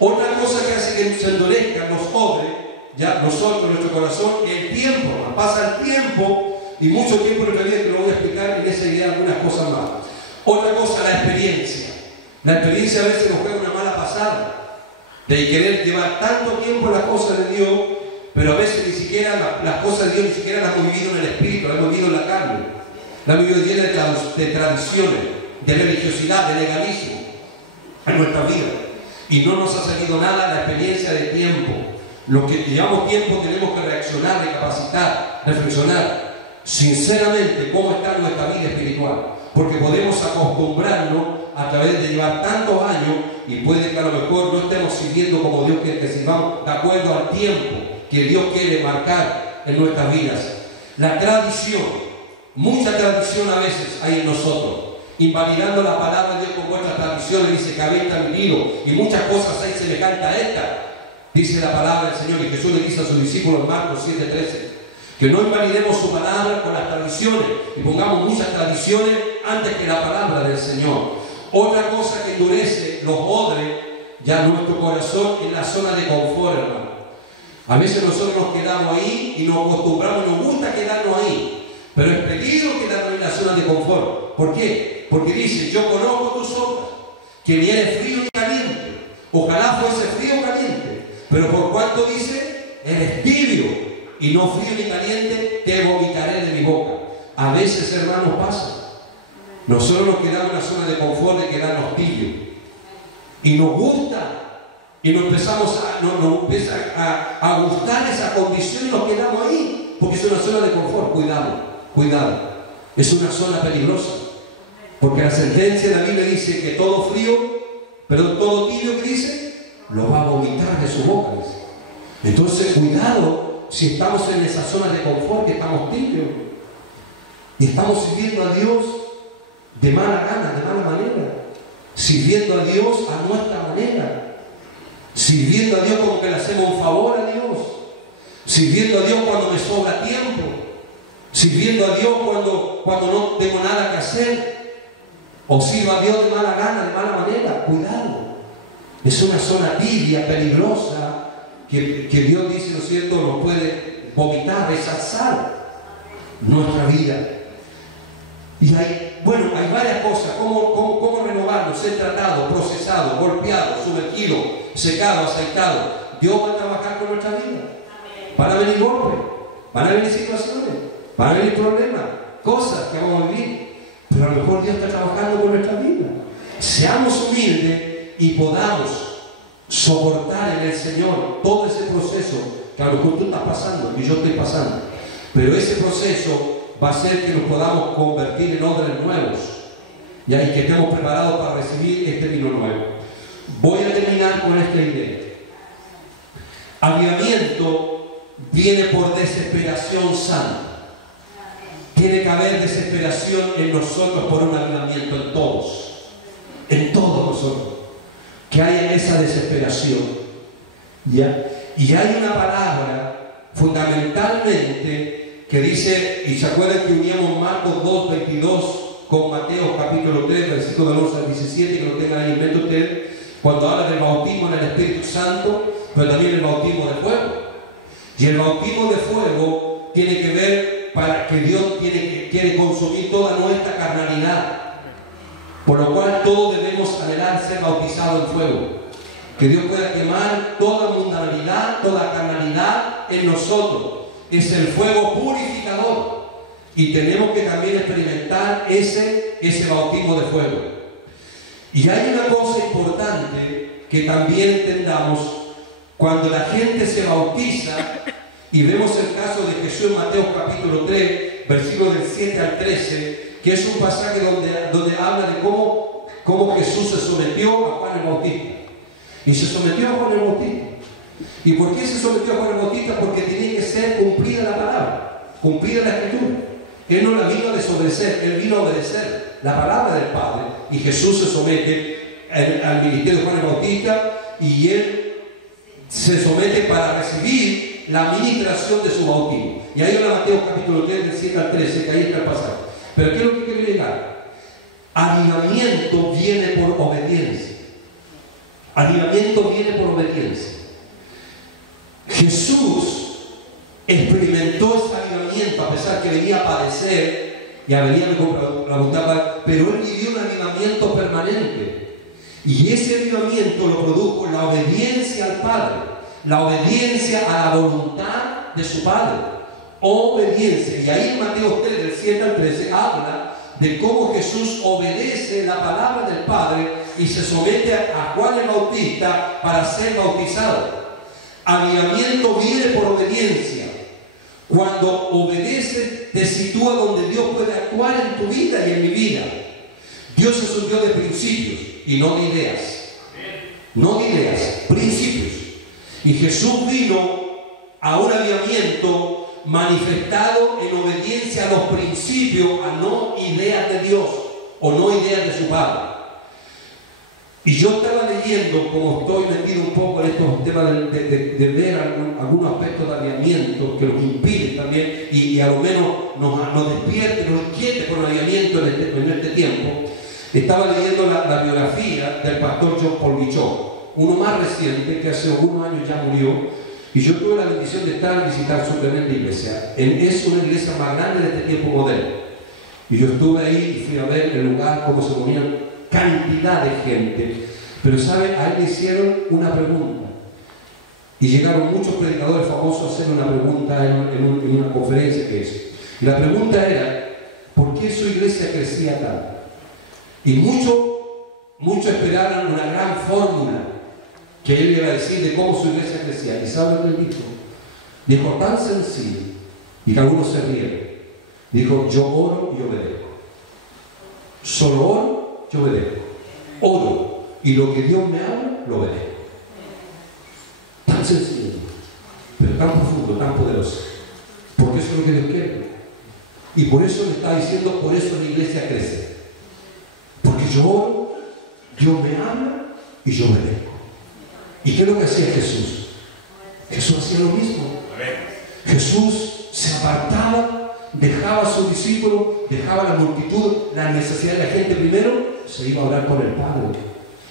Otra cosa que hace que se endurezcan los odres, ya nosotros, nuestro corazón, el tiempo. Pasa el tiempo y mucho tiempo en nuestra vida, que lo voy a explicar en esa idea algunas cosas más. Otra cosa, la experiencia. La experiencia a veces nos juega una mala pasada de querer llevar tanto tiempo las cosas de Dios, pero a veces ni siquiera las cosas de Dios ni siquiera las hemos vivido en el espíritu, las hemos vivido en la carne. Las hemos vivido llenas de tradiciones, de religiosidad, de legalismo en nuestra vida. Y no nos ha salido nada la experiencia de tiempo. Los que llevamos tiempo tenemos que reaccionar, recapacitar, reflexionar sinceramente cómo está nuestra vida espiritual, porque podemos acostumbrarnos a través de llevar tantos años y puede que a lo mejor no estemos sirviendo como Dios quiere que sirvamos, de acuerdo al tiempo que Dios quiere marcar en nuestras vidas. La tradición, mucha tradición a veces hay en nosotros, invalidando la palabra de Dios con vuestras tradiciones. Dice que habéis vivido y muchas cosas hay semejantes a esta, dice la palabra del Señor, y Jesús le dice a sus discípulos en Marcos 7:13, que no invalidemos su palabra con las tradiciones y pongamos muchas tradiciones antes que la palabra del Señor. Otra cosa que endurece los odres, ya nuestro corazón, es la zona de confort, hermano. A veces nosotros nos quedamos ahí y nos acostumbramos, nos gusta quedarnos ahí, pero es peligro quedarnos en la zona de confort. ¿Por qué? Porque dice, yo conozco tus obras, que ni eres frío ni caliente. Ojalá fuese frío o caliente, pero por cuanto dice, eres tibio y no frío ni caliente, te vomitaré de mi boca. A veces, hermanos, pasa. Nosotros nos quedamos en la zona de confort de quedarnos tibios. Y nos gusta. Y nos empieza a gustar esa condición y nos quedamos ahí. Porque es una zona de confort. Cuidado, cuidado. Es una zona peligrosa. Porque la sentencia de la Biblia dice que todo frío, pero todo tibio, que dice, lo va a vomitar de su boca. Entonces, cuidado. Si estamos en esa zona de confort, que estamos tibios y estamos sirviendo a Dios de mala gana, de mala manera, sirviendo a Dios a nuestra manera, sirviendo a Dios como que le hacemos un favor a Dios, sirviendo a Dios cuando me sobra tiempo, sirviendo a Dios cuando no tengo nada que hacer, o sirvo a Dios de mala gana, de mala manera. Cuidado, es una zona tibia, peligrosa, que Dios dice, ¿no es cierto?, nos puede vomitar, resalzar nuestra vida. Y hay varias cosas. ¿Cómo renovarnos? Ser tratado, procesado, golpeado, sumergido, secado, aceitado. Dios va a trabajar con nuestra vida. Van a venir golpes, van a venir situaciones, van a venir problemas, cosas que vamos a vivir. Pero a lo mejor Dios está trabajando con nuestra vida. Seamos humildes y podamos soportar en el Señor todo ese proceso que a lo mejor tú estás pasando y yo estoy pasando, pero ese proceso va a hacer que nos podamos convertir en odres nuevos y que estemos preparados para recibir este vino nuevo. Voy a terminar con esta idea. Avivamiento viene por desesperación santa. Tiene que haber desesperación en nosotros por un avivamiento en todos nosotros, que haya esa desesperación, ¿ya? Y hay una palabra fundamentalmente que dice, y se acuerdan que uníamos Marcos 2:22 con Mateo capítulo 3, versículo del 11 al 17, que lo tengan ahí en mente ustedes, cuando habla del bautismo en el Espíritu Santo, pero también el bautismo de fuego. Y el bautismo de fuego tiene que ver para que Dios quiere consumir toda nuestra carnalidad, por lo cual todos debemos anhelar ser bautizados en fuego, que Dios pueda quemar toda mundanalidad, toda carnalidad en nosotros. Es el fuego purificador y tenemos que también experimentar ese bautismo de fuego. Y hay una cosa importante que también entendamos: cuando la gente se bautiza, y vemos el caso de Jesús en Mateo capítulo 3, versículos del 7 al 13, que es un pasaje donde habla de cómo Jesús se sometió a Juan el Bautista. Y se sometió a Juan el Bautista. ¿Y por qué se sometió a Juan el Bautista? Porque tenía que ser cumplida la palabra, cumplida la Escritura. Él no la vino a desobedecer, Él vino a obedecer la palabra del Padre. Y Jesús se somete al ministerio de Juan el Bautista, y Él se somete para recibir la administración de su bautismo. Y ahí en Mateo capítulo 3, del 7 al 13, que ahí está el pasaje. Pero ¿qué es lo que quiero llegar? Avivamiento viene por obediencia. Avivamiento viene por obediencia. Jesús experimentó ese avivamiento a pesar que venía a padecer y a venir a la voluntad, pero Él vivió un avivamiento permanente. Y ese avivamiento lo produjo la obediencia al Padre, la obediencia a la voluntad de su Padre. Obediencia. Y ahí en Mateo 3, del 7 al 13, habla de cómo Jesús obedece la palabra del Padre y se somete a Juan el Bautista para ser bautizado. Avivamiento viene por obediencia. Cuando obedeces, te sitúa donde Dios puede actuar en tu vida y en mi vida. Dios es un Dios de principios y no de ideas. No de ideas, principios. Y Jesús vino a un avivamiento manifestado en obediencia a los principios, a no ideas de Dios o no ideas de su Padre. Y yo estaba leyendo, como estoy metido un poco en estos temas de ver algunos aspectos de avivamiento que nos impiden también, y a lo menos nos despierte, nos inquiete con el avivamiento en este tiempo. Estaba leyendo la biografía del pastor John Paul Bichot, uno más reciente, que hace algunos años ya murió, y yo tuve la bendición de visitar su tremenda iglesia. Es una iglesia más grande de este tiempo moderno. Y yo estuve ahí y fui a ver el lugar, cómo se ponían cantidad de gente. Pero ¿sabe? A él le hicieron una pregunta. Y llegaron muchos predicadores famosos a hacer una pregunta en una conferencia que hizo. Y la pregunta era, ¿por qué su iglesia crecía tanto? Y muchos esperaban una gran fórmula que él iba a decir de cómo su iglesia crecía. ¿Y sabe lo que él dijo? Dijo tan sencillo, y que algunos se rieron. Dijo, yo oro y obedezco. Solo oro y obedezco. Oro, y lo que Dios me habla, lo obedezco. Tan sencillo, pero tan profundo, tan poderoso. Porque eso es lo que Dios quiere. Y por eso le está diciendo, por eso la iglesia crece. Porque yo oro, Dios me habla y yo obedezco. ¿Y qué es lo que hacía Jesús? Jesús hacía lo mismo. Jesús se apartaba, dejaba a sus discípulos, dejaba a la multitud, la necesidad de la gente primero, se iba a orar con el Padre.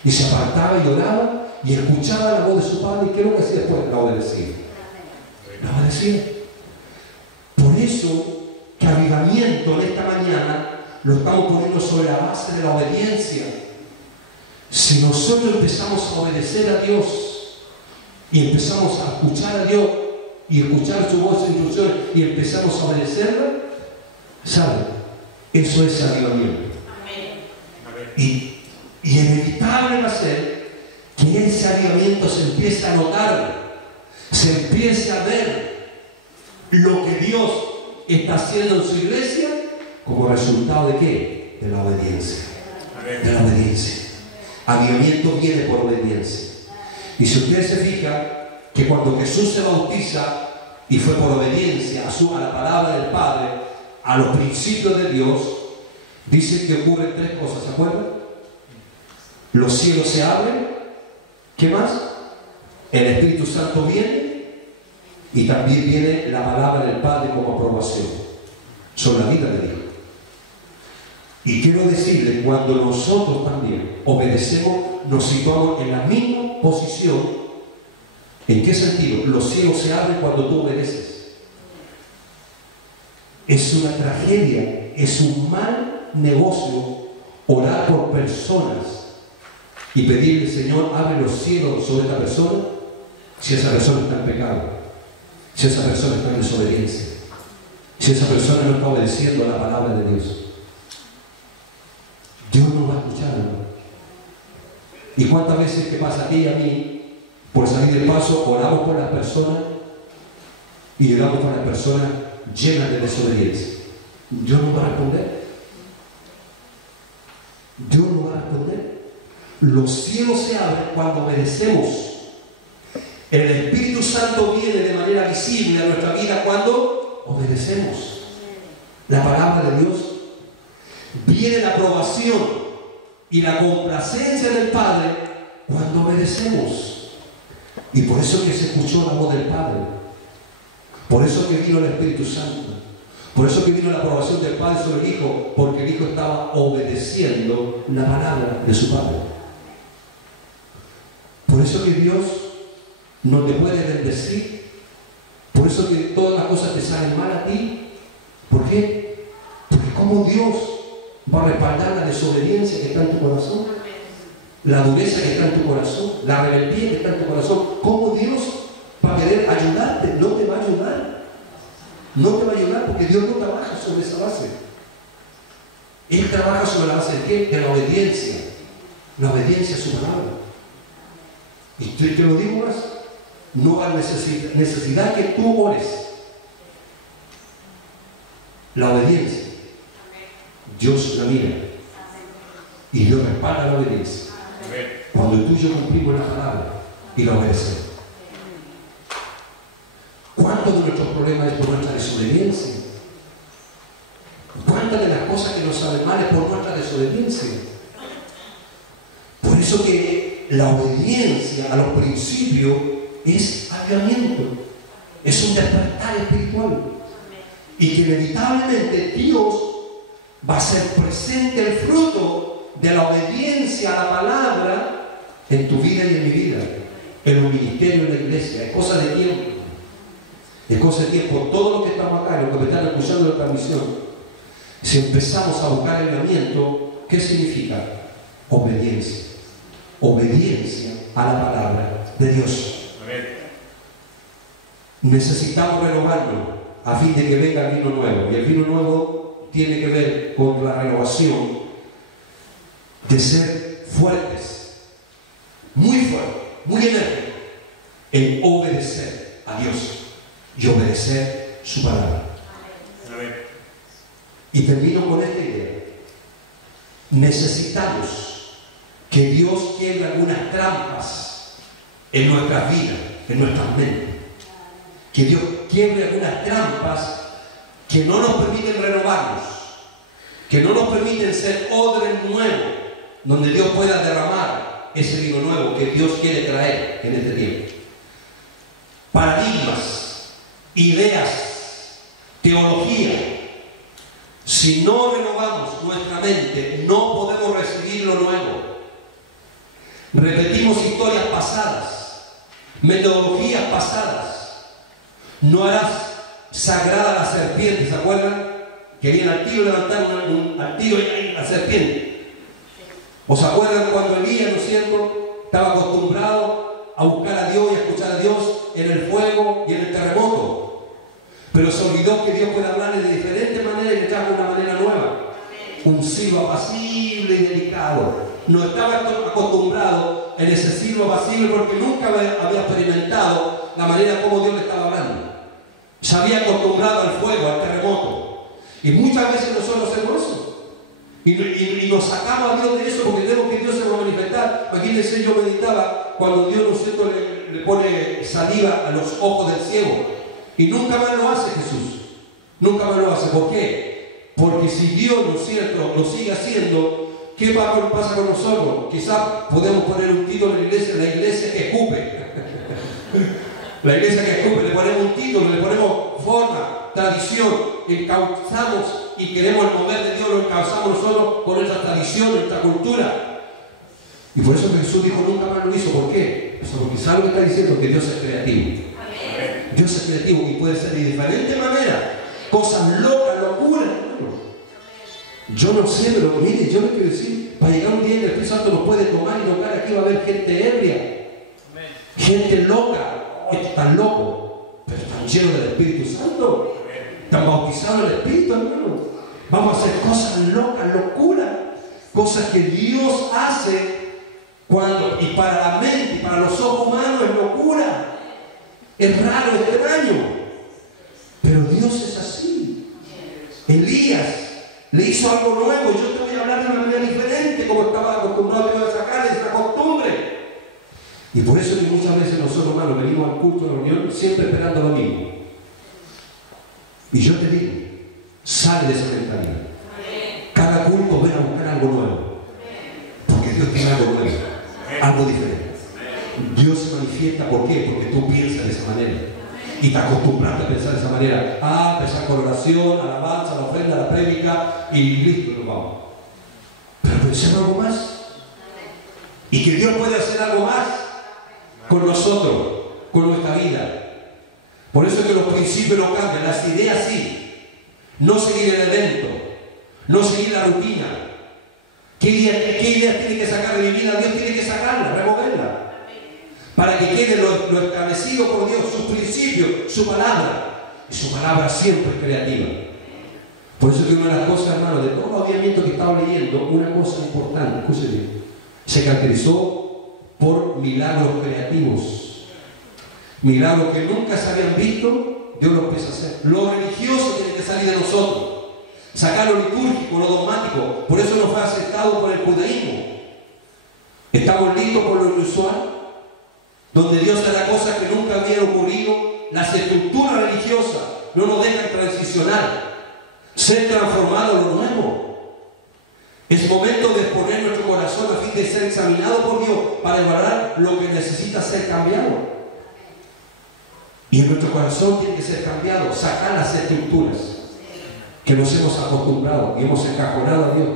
Y se apartaba y oraba y escuchaba la voz de su Padre. ¿Y qué es lo que hacía después? La obedecía. La obedecía. Por eso que avivamiento en esta mañana lo estamos poniendo sobre la base de la obediencia. Si nosotros empezamos a obedecer a Dios y empezamos a escuchar a Dios y escuchar su voz e instrucciones y empezamos a obedecerla, ¿saben? Eso es avivamiento. Y inevitable va a ser que ese avivamiento se empiece a notar, se empiece a ver lo que Dios está haciendo en su iglesia como resultado de ¿qué? De la obediencia. De la obediencia. Avivamiento viene por obediencia. Y si ustedes se fijan, que cuando Jesús se bautiza, y fue por obediencia a la palabra del Padre, a los principios de Dios, dice que ocurren tres cosas, ¿se acuerdan? Los cielos se abren, ¿qué más? El Espíritu Santo viene, y también viene la palabra del Padre como aprobación sobre la vida de Dios. Y quiero decirle, cuando nosotros también obedecemos, nos situamos en la misma posición. ¿En qué sentido? Los cielos se abren cuando tú obedeces. Es una tragedia, es un mal negocio orar por personas y pedirle, Señor, abre los cielos sobre esta persona, si esa persona está en pecado, si esa persona está en desobediencia, si esa persona no está obedeciendo a la palabra de Dios. Dios no va a escuchar, hermano. ¿Y cuántas veces que pasa a ti y a mí, por salir del paso, oramos por las personas y llegamos con las personas llenas de desobediencia? Dios no va a responder. Dios no va a responder. Los cielos se abren cuando obedecemos. El Espíritu Santo viene de manera visible a nuestra vida cuando obedecemos la palabra de Dios. Viene la aprobación y la complacencia del Padre cuando obedecemos. Y por eso que se escuchó la voz del Padre, por eso que vino el Espíritu Santo, por eso que vino la aprobación del Padre sobre el Hijo, porque el Hijo estaba obedeciendo la palabra de su Padre. Por eso que Dios no te puede bendecir, por eso que todas las cosas te salen mal a ti. ¿Por qué? Porque como Dios va a respaldar la desobediencia que está en tu corazón, la dureza que está en tu corazón, la rebeldía que está en tu corazón. ¿Cómo Dios va a querer ayudarte? No te va a ayudar. No te va a ayudar porque Dios no trabaja sobre esa base. Él trabaja sobre la base de ¿qué? De la obediencia. La obediencia a su palabra. Y te lo digo más. No hay necesidad que tú ores. La obediencia. Dios la mira. Y Dios respalda la obediencia. Cuando tú y yo cumplimos la palabra y la obedecemos. ¿Cuántos de nuestros problemas es por nuestra desobediencia? ¿Cuántas de las cosas que nos salen mal es por nuestra desobediencia? Por eso que la obediencia a los principios es avivamiento, es un despertar espiritual, y que inevitablemente Dios va a hacer presente el fruto de la obediencia a la palabra en tu vida y en mi vida, en los ministerios de la iglesia. Es cosa de tiempo, es cosa de tiempo. Todos los que estamos acá, los que me están escuchando la transmisión, si empezamos a buscar avivamiento, ¿qué significa? Obediencia. Obediencia a la palabra de Dios. Amén. Necesitamos renovarnos a fin de que venga el vino nuevo, y el vino nuevo tiene que ver con la renovación de ser fuertes, muy fuertes, muy enérgicos en obedecer a Dios y obedecer su palabra. Amén. Y termino con esta idea. Necesitamos que Dios quiebre algunas trampas en nuestras vidas, en nuestras mentes. Que Dios quiebre algunas trampas que no nos permiten renovarnos, que no nos permiten ser odres nuevos, donde Dios pueda derramar ese vino nuevo que Dios quiere traer en este tiempo. Paradigmas, ideas, teología. Si no renovamos nuestra mente, no podemos recibir lo nuevo. Repetimos historias pasadas, metodologías pasadas. No harás sagrada la serpiente, ¿se acuerdan? Querían al tiro levantar al tiro y la serpiente. ¿Os acuerdan cuando Elías, ¿no es cierto?, estaba acostumbrado a buscar a Dios y a escuchar a Dios en el fuego y en el terremoto? Pero se olvidó que Dios puede hablarle de diferentes maneras y le trajo una manera nueva. Un silbo apacible y delicado. No estaba acostumbrado en ese silbo apacible porque nunca había experimentado la manera como Dios le estaba hablando. Se había acostumbrado al fuego, al terremoto. Y muchas veces nosotros hacemos eso. Y nos sacamos a Dios de eso porque tenemos que Dios se va a manifestar. Imagínense, yo meditaba cuando Dios, ¿no es cierto?, le pone saliva a los ojos del ciego. Y nunca más lo hace Jesús. Nunca más lo hace. ¿Por qué? Porque si Dios, ¿no es cierto?, lo sigue haciendo, ¿qué pasa con nosotros? Quizás podemos poner un título en la iglesia que escupe. La iglesia que escupe, le ponemos un título, le ponemos forma, tradición, encauzamos y queremos el mover de Dios, lo encauzamos nosotros con nuestra tradición, nuestra cultura. Y por eso Jesús dijo, nunca más lo hizo. ¿Por qué? Porque sabe lo que está diciendo, que Dios es creativo. Dios es creativo y puede ser de diferentes maneras. Cosas locas, locuras. Yo no sé, pero mire, yo le quiero decir, para llegar un día en el Espíritu Santo nos puede tomar y tocar, aquí va a haber gente ebria, gente loca, están locos, pero están llenos del Espíritu Santo, están bautizados en el Espíritu, hermano. Vamos a hacer cosas locas, locuras, cosas que Dios hace cuando, y para la mente y para los ojos humanos es locura, es raro, es extraño, pero Dios es así. Elías le hizo algo nuevo. Yo te voy a hablar de una manera diferente, como estaba acostumbrado a sacar esa costumbre. Y por eso que muchas veces nosotros, hermanos, venimos al culto, a la reunión, siempre esperando lo mismo. Y yo te digo, sale de esa mentalidad. Cada culto ven a buscar algo nuevo, porque Dios tiene algo nuevo, algo diferente. Dios se manifiesta, ¿por qué? Porque tú piensas de esa manera y te acostumbraste a pensar de esa manera. Empezar con oración, alabanza, la ofrenda, la prédica y listo, nos vamos. Pero pensemos algo más, y que Dios puede hacer algo más con nosotros, con nuestra vida. Por eso es que los principios no cambian, las ideas sí. No seguir el evento, no seguir la rutina. ¿Qué ideas tiene que sacar de mi vida? Dios tiene que sacarla, removerla, para que quede lo establecido por Dios, sus principios, su palabra. Y su palabra siempre es creativa. Por eso que una de las cosas, hermano, de todo el aviamiento que estaba leyendo, una cosa importante, escúcheme, se caracterizó por milagros creativos. Milagros que nunca se habían visto, Dios los empieza a hacer. Lo religioso tiene que salir de nosotros. Sacar lo litúrgico, lo dogmático. Por eso no fue aceptado por el judaísmo. Estamos listos por lo inusual, donde Dios hará cosas que nunca habían ocurrido. Las estructuras religiosas no nos dejan transicionar, ser transformado en lo nuevo. Es momento de exponer nuestro corazón a fin de ser examinado por Dios para evaluar lo que necesita ser cambiado. Y en nuestro corazón tiene que ser cambiado, sacar las estructuras que nos hemos acostumbrado y hemos encajonado a Dios.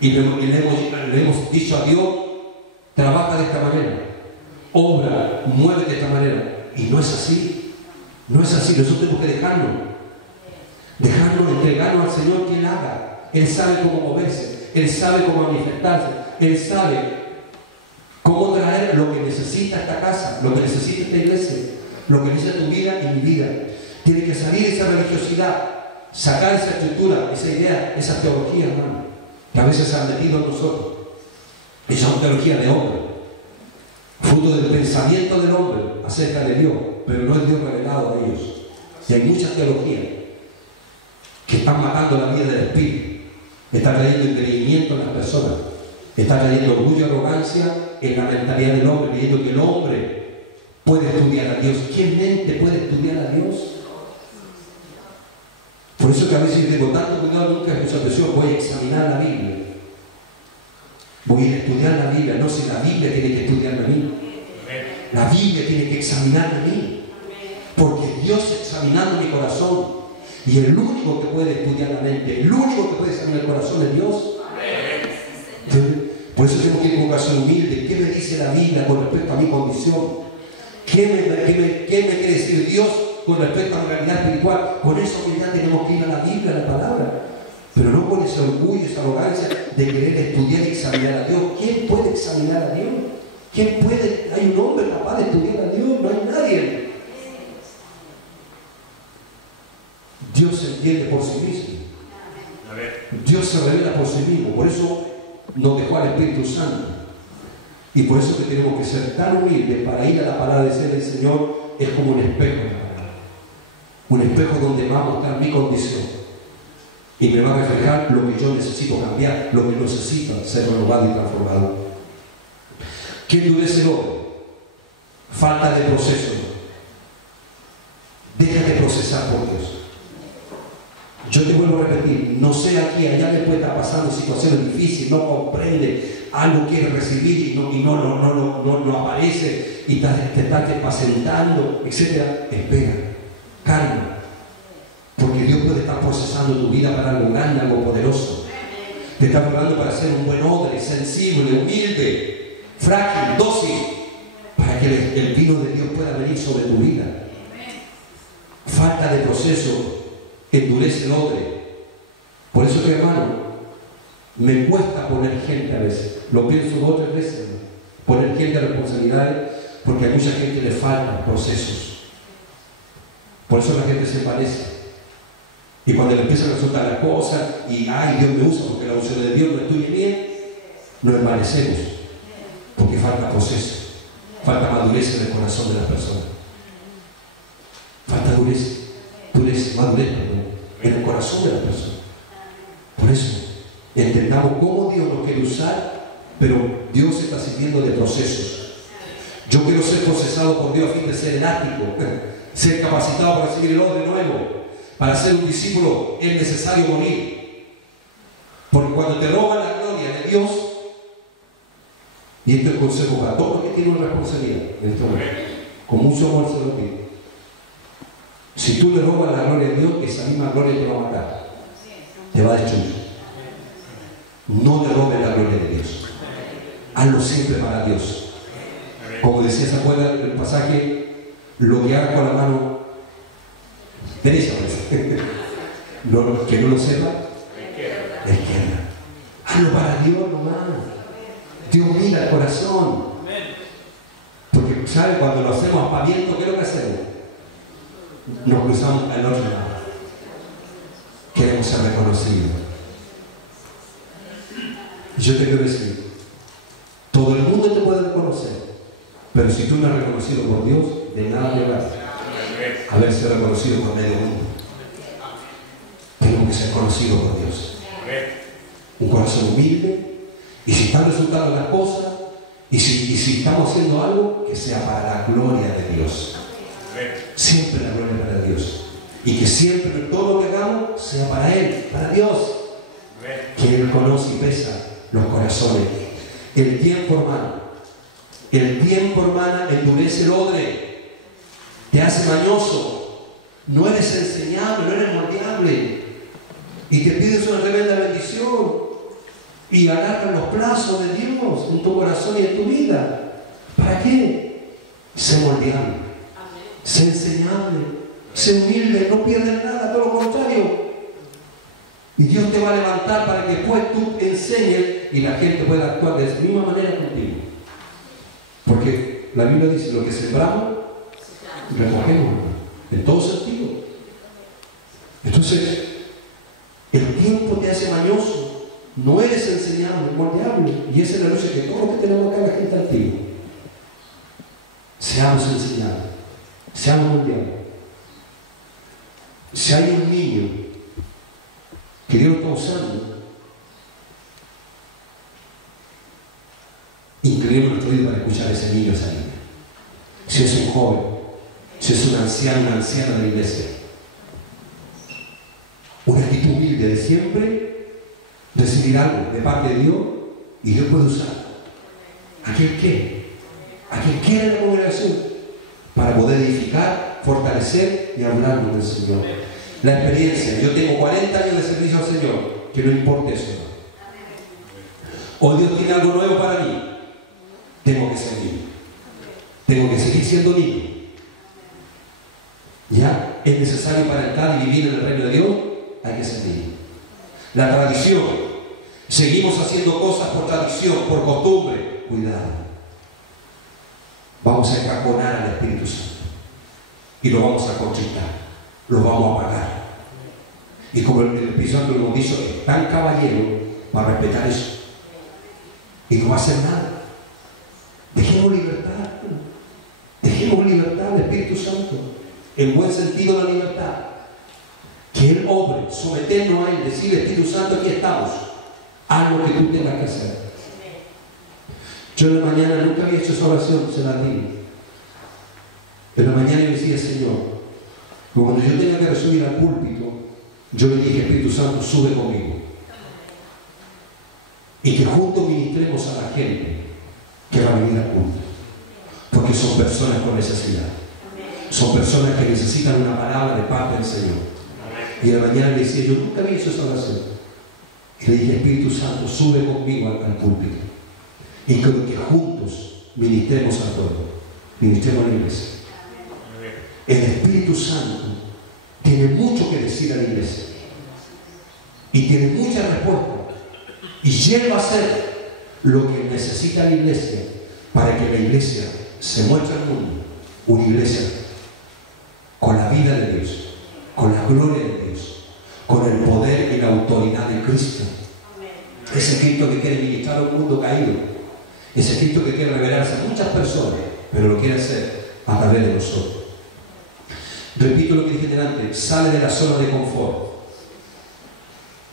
Y le hemos dicho a Dios, trabaja de esta manera, obra, mueve de esta manera. Y no es así, no es así. Nosotros tenemos que dejarnos, entregarnos al Señor que Él haga. Él sabe cómo moverse, Él sabe cómo manifestarse, Él sabe cómo traer lo que necesita esta casa, lo que necesita esta iglesia, lo que necesita tu vida y mi vida. Tiene que salir esa religiosidad, sacar esa estructura, esa idea, esa teología, hermano, que a veces se han metido en nosotros. Esa es teología de hombre, fruto del pensamiento del hombre acerca de Dios, pero no es Dios revelado a ellos. Y hay muchas teologías que están matando la vida del espíritu, están trayendo engreimiento en las personas, están trayendo orgullo y arrogancia en la mentalidad del hombre, creyendo que el hombre puede estudiar a Dios. ¿Qué mente puede estudiar a Dios? Por eso que a veces digo, tanto cuidado, nunca he escuchado expresión, voy a examinar la Biblia. Voy a estudiar la Biblia. No, si la Biblia tiene que estudiarme a mí. La Biblia tiene que examinarme a mí. Porque Dios examinando mi corazón. Y el único que puede estudiar la mente, el único que puede examinar el corazón es Dios. Por eso tengo que ir con un corazón humilde. ¿Qué me dice la Biblia con respecto a mi condición? ¿Qué me quiere decir Dios con respecto a la realidad espiritual? Con eso que ya tenemos que ir a la Biblia, a la palabra. Pero no con ese orgullo, esa arrogancia de querer estudiar y examinar a Dios. ¿Quién puede examinar a Dios? ¿Quién puede? Hay un hombre capaz de estudiar a Dios, no hay nadie. Dios se entiende por sí mismo. Dios se revela por sí mismo. Por eso nos dejó al Espíritu Santo. Y por eso que tenemos que ser tan humildes para ir a la palabra de ser el Señor. Es como un espejo. Un espejo donde va a mostrar mi condición. Y me va a reflejar lo que yo necesito cambiar, lo que necesito ser renovado y transformado. ¿Quién endurece el hombre? falta de proceso. Déjate procesar por Dios. Yo te vuelvo a repetir, no sé aquí, allá después está pasando situaciones difíciles, no comprende, algo quiere recibir y no aparece y te está apacentando, etc. Espera, calma, porque Dios puede estar procesando tu vida para algo grande, algo poderoso. Te está preparando para ser un buen odre, sensible, humilde, frágil, dócil, para que el vino de Dios pueda venir sobre tu vida. Falta de proceso endurece el odre. Por eso que, hermano, me cuesta poner gente a veces. Lo pienso 2 o 3 veces, ¿no? Poner gente a responsabilidades, porque a mucha gente le faltan procesos. Por eso la gente se parece. Y cuando le empiezan a resultar las cosas, y ay, Dios me usa porque la unción de Dios no es tuya y mía, nos embarecemos, porque falta proceso, falta madurez en el corazón de las personas. Falta madurez en el corazón de la persona. Por eso, entendamos cómo Dios nos quiere usar, pero Dios se está sirviendo de procesos. Yo quiero ser procesado por Dios a fin de ser elástico, ser capacitado para recibir el odre nuevo. Para ser un discípulo es necesario morir. Porque cuando te roban la gloria de Dios, y esto es consejo para todos los que tienen una responsabilidad en este momento, con mucho amor se lo pido. Si tú le robas la gloria de Dios, esa misma gloria te va a matar, te va a destruir. No le robes la gloria de Dios, hazlo siempre para Dios. Como decía, ¿se acuerdan del pasaje? Lo que haga con la mano derecha, que no lo sepa, la izquierda. Hazlo para Dios nomás. Dios mira el corazón. Porque, ¿sabe? Cuando lo hacemos aspaviento, ¿qué es lo que hacemos? Nos cruzamos al otro lado. Queremos ser reconocidos. Yo te quiero decir, todo el mundo te puede reconocer, pero si tú no eres reconocido por Dios, de nada te vale haberse reconocido por medio mundo. Tenemos que ser conocidos por Dios. Un corazón humilde, y si están resultando las cosas, y si estamos haciendo algo, que sea para la gloria de Dios. Siempre la gloria para Dios. Y que siempre todo lo que hagamos sea para Él, para Dios. Que Él conoce y pesa los corazones. El tiempo, hermana, endurece el odre. Te hace mañoso, no eres enseñable, no eres moldeable, y te pides una tremenda bendición y agarras los plazos de Dios en tu corazón y en tu vida. ¿Para qué? Sé moldeable, sé enseñable, sé humilde, no pierdes nada, todo lo contrario. Y Dios te va a levantar para que después tú enseñes y la gente pueda actuar de esa misma manera contigo. Porque la Biblia dice: lo que sembramos, recogemos, en todo sentido. Entonces, el tiempo te hace mañoso, no eres enseñable, moldeable, y esa es la lucha que todos los que tenemos acá, la gente antigua. Seamos enseñables, seamos moldeables. Si hay un niño que Dios está usando, inclinemos nuestro oído para escuchar a ese niño, esa niña. Si es un joven, si es un anciano, una anciana de la iglesia, una actitud humilde de siempre recibir algo de parte de Dios, y Dios puede usar a quien quiera en la congregación para poder edificar, fortalecer y hablarnos del Señor. La experiencia, yo tengo 40 años de servicio al Señor, que no importa eso. Hoy Dios tiene algo nuevo para mí, tengo que ser niño, tengo que seguir siendo niño. Ya es necesario para entrar y vivir en el reino de Dios, hay que ser niño. La tradición, seguimos haciendo cosas por tradición, por costumbre, cuidado. Vamos a encajonar al Espíritu Santo y lo vamos a conquistar, lo vamos a pagar. Y como el Espíritu Santo lo hemos dicho, es tan caballero, va a respetar eso y no va a hacer nada. Dejemos libertad al Espíritu Santo, en buen sentido de la libertad, que Él obre, someternos a Él, decirle: Espíritu Santo, aquí estamos, haz lo que tú tengas que hacer. Yo en la mañana nunca había hecho esa oración, se la digo. En la mañana yo decía, Señor, cuando yo tenga que subir al púlpito, yo le dije, Espíritu Santo, sube conmigo. Y que juntos ministremos a la gente que va a venir al culto. Porque son personas con necesidad. Son personas que necesitan una palabra de parte del Señor. Y en la mañana le decía, yo nunca había hecho esa oración. Y le dije, Espíritu Santo, sube conmigo al púlpito. Y que juntos ministremos al pueblo. Ministremos a la iglesia. El Espíritu Santo tiene mucho que decir a la iglesia. Y tiene muchas respuestas. Y Él va a hacer lo que necesita la iglesia para que la iglesia se muestre al mundo. Una iglesia con la vida de Dios, con la gloria de Dios, con el poder y la autoridad de Cristo. Ese Cristo que quiere ministrar a un mundo caído. Ese Cristo que quiere revelarse a muchas personas, pero lo quiere hacer a través de nosotros. Repito lo que dije delante, sale de la zona de confort.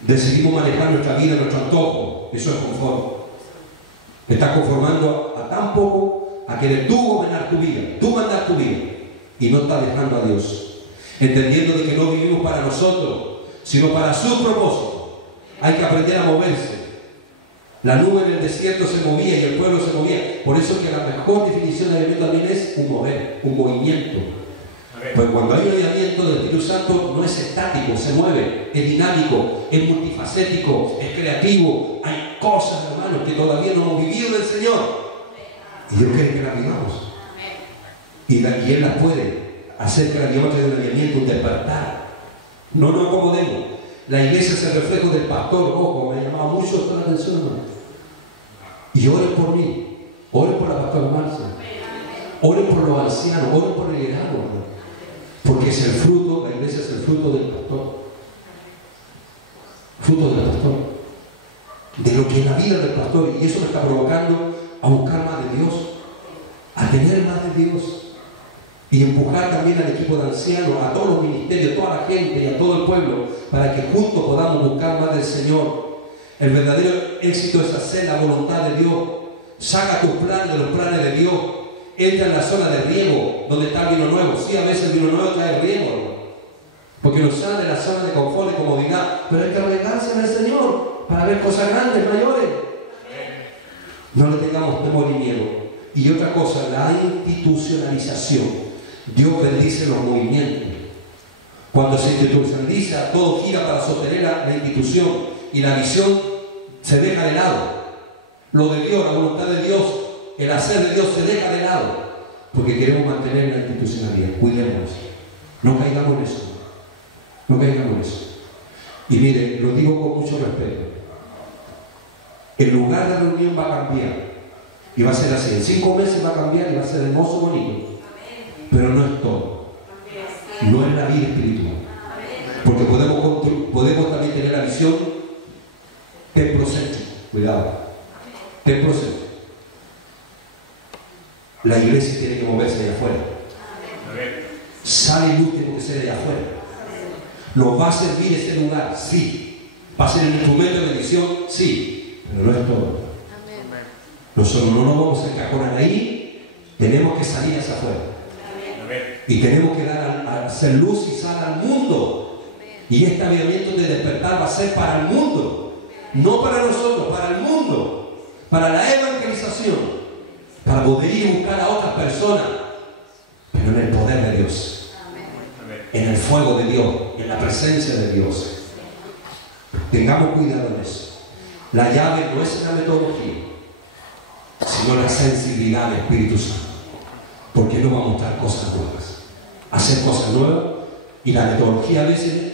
Decidimos manejar nuestra vida, nuestro antojo. Eso es confort. Te estás conformando a tan poco a querer tú gobernar tu vida, tú mandar tu vida, y no estás dejando a Dios, entendiendo de que no vivimos para nosotros, sino para su propósito. Hay que aprender a moverse. La nube en el desierto se movía y el pueblo se movía. Por eso que la mejor definición de avivamiento también es un mover, un movimiento. Pues cuando hay un avivamiento del Espíritu Santo no es estático, se mueve, es dinámico, es multifacético, es creativo. Hay cosas, hermanos, que todavía no hemos vivido del Señor. Y Dios quiere que las vivamos. Y Él las puede hacer que la vivamos de un avivamiento, un despertar. No nos acomodemos. La iglesia es el reflejo del pastor. Ojo, me llamaba mucho la atención, hermano. Y oren por mí, oren por la pastora Marcia, oren por los ancianos, oren por el liderazgo, hermano. Porque es el fruto, la iglesia es el fruto del pastor. Fruto del pastor. De lo que es la vida del pastor. Y eso me está provocando a buscar más de Dios. A tener más de Dios. Y empujar también al equipo de ancianos, a todos los ministerios, a toda la gente y a todo el pueblo, para que juntos podamos buscar más del Señor. El verdadero éxito es hacer la voluntad de Dios. Saca tus planes de los planes de Dios. Entra en la zona de riego, donde está el vino nuevo. Sí, a veces el vino nuevo trae riego, ¿no? Porque nos sale de la zona de confort y comodidad. Pero hay que arreglarse en el Señor para ver cosas grandes, mayores. No le tengamos temor ni miedo. Y otra cosa, la institucionalización. Dios bendice los movimientos. Cuando se institucionaliza, todo gira para sostener la institución. Y la visión se deja de lado. Lo de Dios, la voluntad de Dios, el hacer de Dios se deja de lado, porque queremos mantener la institucionalidad. Cuidemos, no caigamos en eso, no caigamos en eso. Y mire, lo digo con mucho respeto, el lugar de reunión va a cambiar, y va a ser así, en 5 meses va a cambiar y va a ser hermoso, bonito, pero no es todo, no es la vida espiritual, porque podemos también tener la visión temprocéntrica, cuidado, temprocéntrica. La iglesia tiene que moverse de afuera. Sale el último que sea de afuera. ¿Nos va a servir ese lugar? Sí. ¿Va a ser el instrumento de bendición? Sí. Pero no es todo. Nosotros no nos vamos a encajonar ahí. Tenemos que salir hacia afuera. Y tenemos que dar a hacer luz y sal al mundo. Y este avivamiento de despertar va a ser para el mundo. No para nosotros, para el mundo. Para la evangelización. Para poder ir a buscar a otras personas, pero en el poder de Dios, en el fuego de Dios, en la presencia de Dios. Tengamos cuidado en eso. La llave no es la metodología, sino la sensibilidad del Espíritu Santo, porque Él nos va a mostrar cosas nuevas, hacer cosas nuevas, y la metodología a veces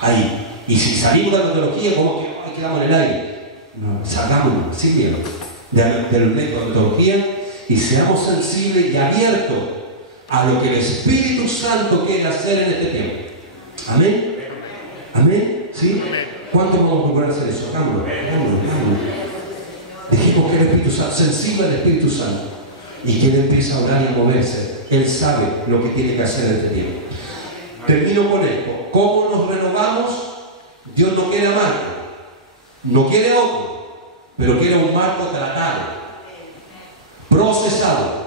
ahí. Y si salimos de la metodología, como que quedamos en el aire. No, salgámonos sin miedo del método de metodología y seamos sensibles y abiertos a lo que el Espíritu Santo quiere hacer en este tiempo. Amén. Amén. ¿Sí? ¿Cuántos vamos a procurar hacer eso? Hagámoslo. Dejemos que el Espíritu Santo, sensible al Espíritu Santo, y que Él empiece a orar y a moverse. Él sabe lo que tiene que hacer en este tiempo. Termino con esto. ¿Cómo nos renovamos? Dios no quiere a Marco, no quiere a otro, pero quiere un Marco tratado, procesado.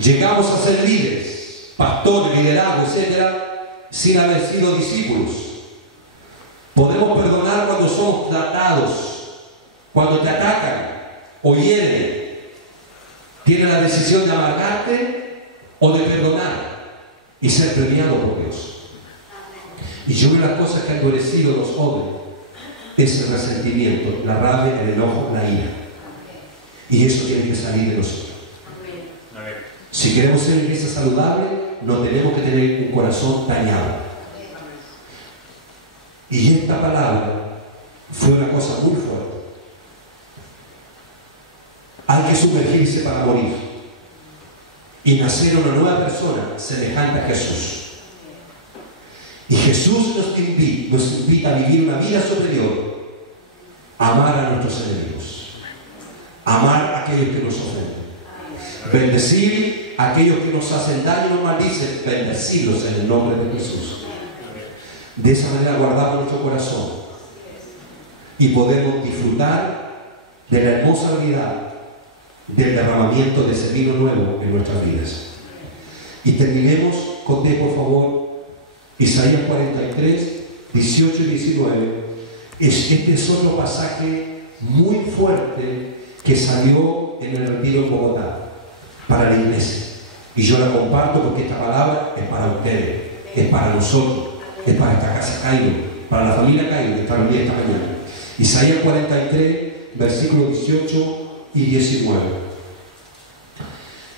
Llegamos a ser líderes, pastores, liderazgo, etcétera, sin haber sido discípulos. Podemos perdonar cuando somos tratados, cuando te atacan o hieren. Tienes la decisión de amargarte o de perdonar y ser premiado por Dios. Y yo veo las cosas que han endurecido los jóvenes: es el resentimiento, la rabia, el enojo, la ira. Y eso tiene que salir de nosotros. Si queremos ser iglesia saludable, no tenemos que tener un corazón dañado. Y esta palabra fue una cosa muy fuerte. Hay que sumergirse para morir y nacer una nueva persona semejante a Jesús. Y Jesús nos invita a vivir una vida superior, amar a nuestros enemigos, amar a aquellos que nos ofenden, bendecir a aquellos que nos hacen daño y nos maldicen, bendecirlos en el nombre de Jesús. De esa manera guardamos nuestro corazón y podemos disfrutar de la hermosa realidad del derramamiento de ese vino nuevo en nuestras vidas. Y terminemos con por favor, Isaías 43, 18 y 19. Este es otro pasaje muy fuerte que salió en el retiro en Bogotá para la iglesia. Y yo la comparto porque esta palabra es para ustedes, es para nosotros, es para esta casa Cairo, para la familia Cairo que está aquí esta mañana. Isaías 43, versículos 18 y 19.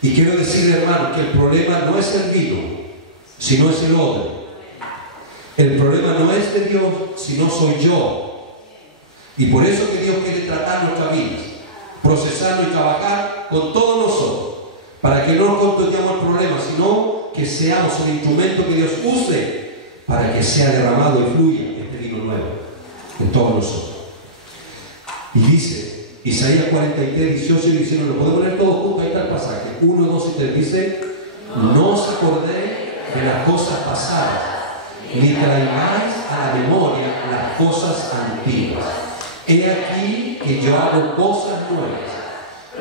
Y quiero decirle, hermano, que el problema no es el vino, sino es el odre. El problema no es de Dios, sino soy yo. Y por eso que Dios quiere tratar nuestras vidas, procesarnos y trabajar con todos nosotros, para que no nos convirtamos en problemas, sino que seamos el instrumento que Dios use para que sea derramado y fluya este vino nuevo en todos nosotros. Y dice Isaías 43, 18 y 19, lo podemos leer todos juntos, ahí está el pasaje 1, 2 y 3, dice: no os acordéis de las cosas pasadas, ni traigáis a la memoria las cosas antiguas. He aquí que yo hago cosas nuevas,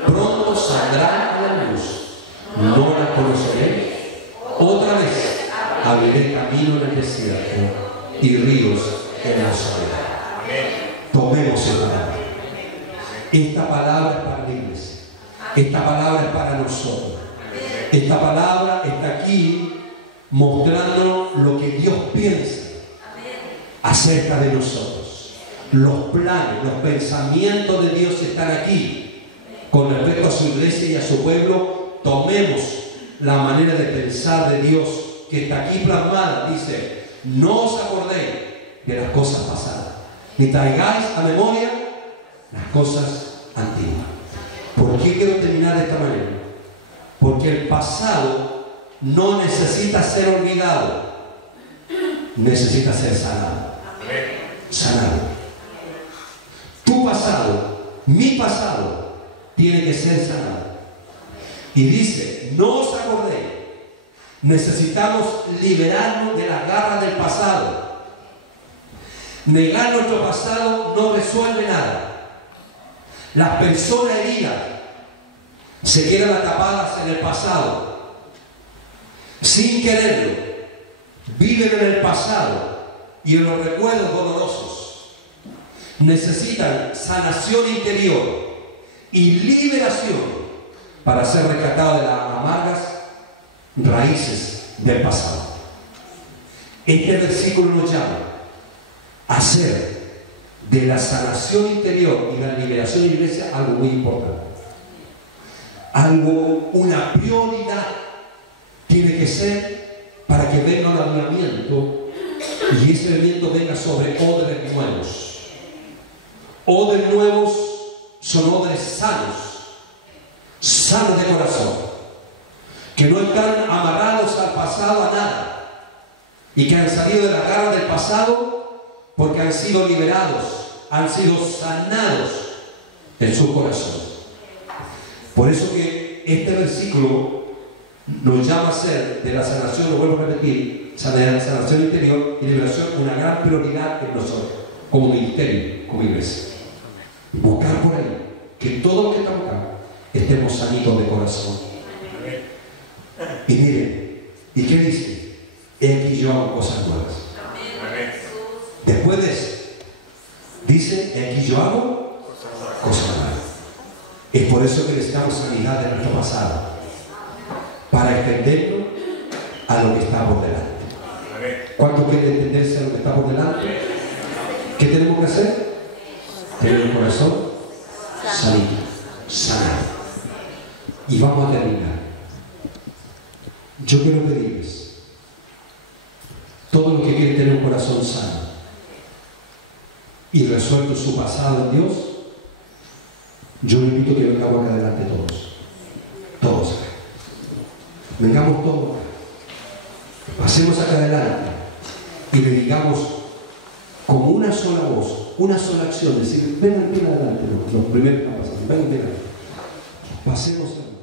pronto saldrán a la luz, no las conoceréis. Otra vez abriré camino en el desierto y ríos en la soledad. Tomemos esta palabra. Esta palabra es para la iglesia. Esta palabra es para nosotros. Esta palabra está aquí mostrando lo que Dios piensa acerca de nosotros. Los planes, los pensamientos de Dios están aquí con respecto a su iglesia y a su pueblo. Tomemos la manera de pensar de Dios que está aquí plasmada. Dice: no os acordéis de las cosas pasadas, ni traigáis a memoria las cosas antiguas. ¿Por qué quiero terminar de esta manera? Porque el pasado no necesita ser olvidado, necesita ser sanado. Sanado. Tu pasado, mi pasado, tiene que ser sanado. Y dice: no os acordéis. Necesitamos liberarnos de las garras del pasado. Negar nuestro pasado no resuelve nada. Las personas heridas se quedan atrapadas en el pasado sin quererlo, viven en el pasado y en los recuerdos dolorosos. Necesitan sanación interior y liberación para ser rescatados de las amargas raíces del pasado. Este versículo nos llama a hacer de la sanación interior y la liberación de la iglesia algo muy importante. Algo, una prioridad tiene que ser para que venga un avivamiento y ese avivamiento venga sobre odres nuevos. Odres nuevos son odres sanos, sanos de corazón, que no están amarrados al pasado a nada y que han salido de la garra del pasado porque han sido liberados, han sido sanados en su corazón. Por eso que este versículo nos llama a ser de la sanación, lo vuelvo a repetir, sanación interior y liberación, una gran prioridad en nosotros, como ministerio, como iglesia. Buscar por ahí que todos los que estamos acá estemos sanitos de corazón. Y miren, ¿y qué dice? He aquí yo hago cosas nuevas. Después de eso, dice, he aquí yo hago cosas nuevas. Es por eso que necesitamos sanidad de nuestro pasado, para extenderlo a lo que está por delante. ¿Cuánto quiere entenderse a lo que está por delante? ¿Qué tenemos que hacer? Tener el corazón salido, sanado. Y vamos a terminar. Yo quiero pedirles, todos los que quieren tener un corazón sano y resuelto su pasado en Dios, yo les invito a que vengamos acá adelante todos. Todos acá. Vengamos todos acá. Pasemos acá adelante y le digamos como una sola voz, una sola acción, decir, vengan bien adelante, los primeros que pasan, vengan bien adelante. Pasemos adelante.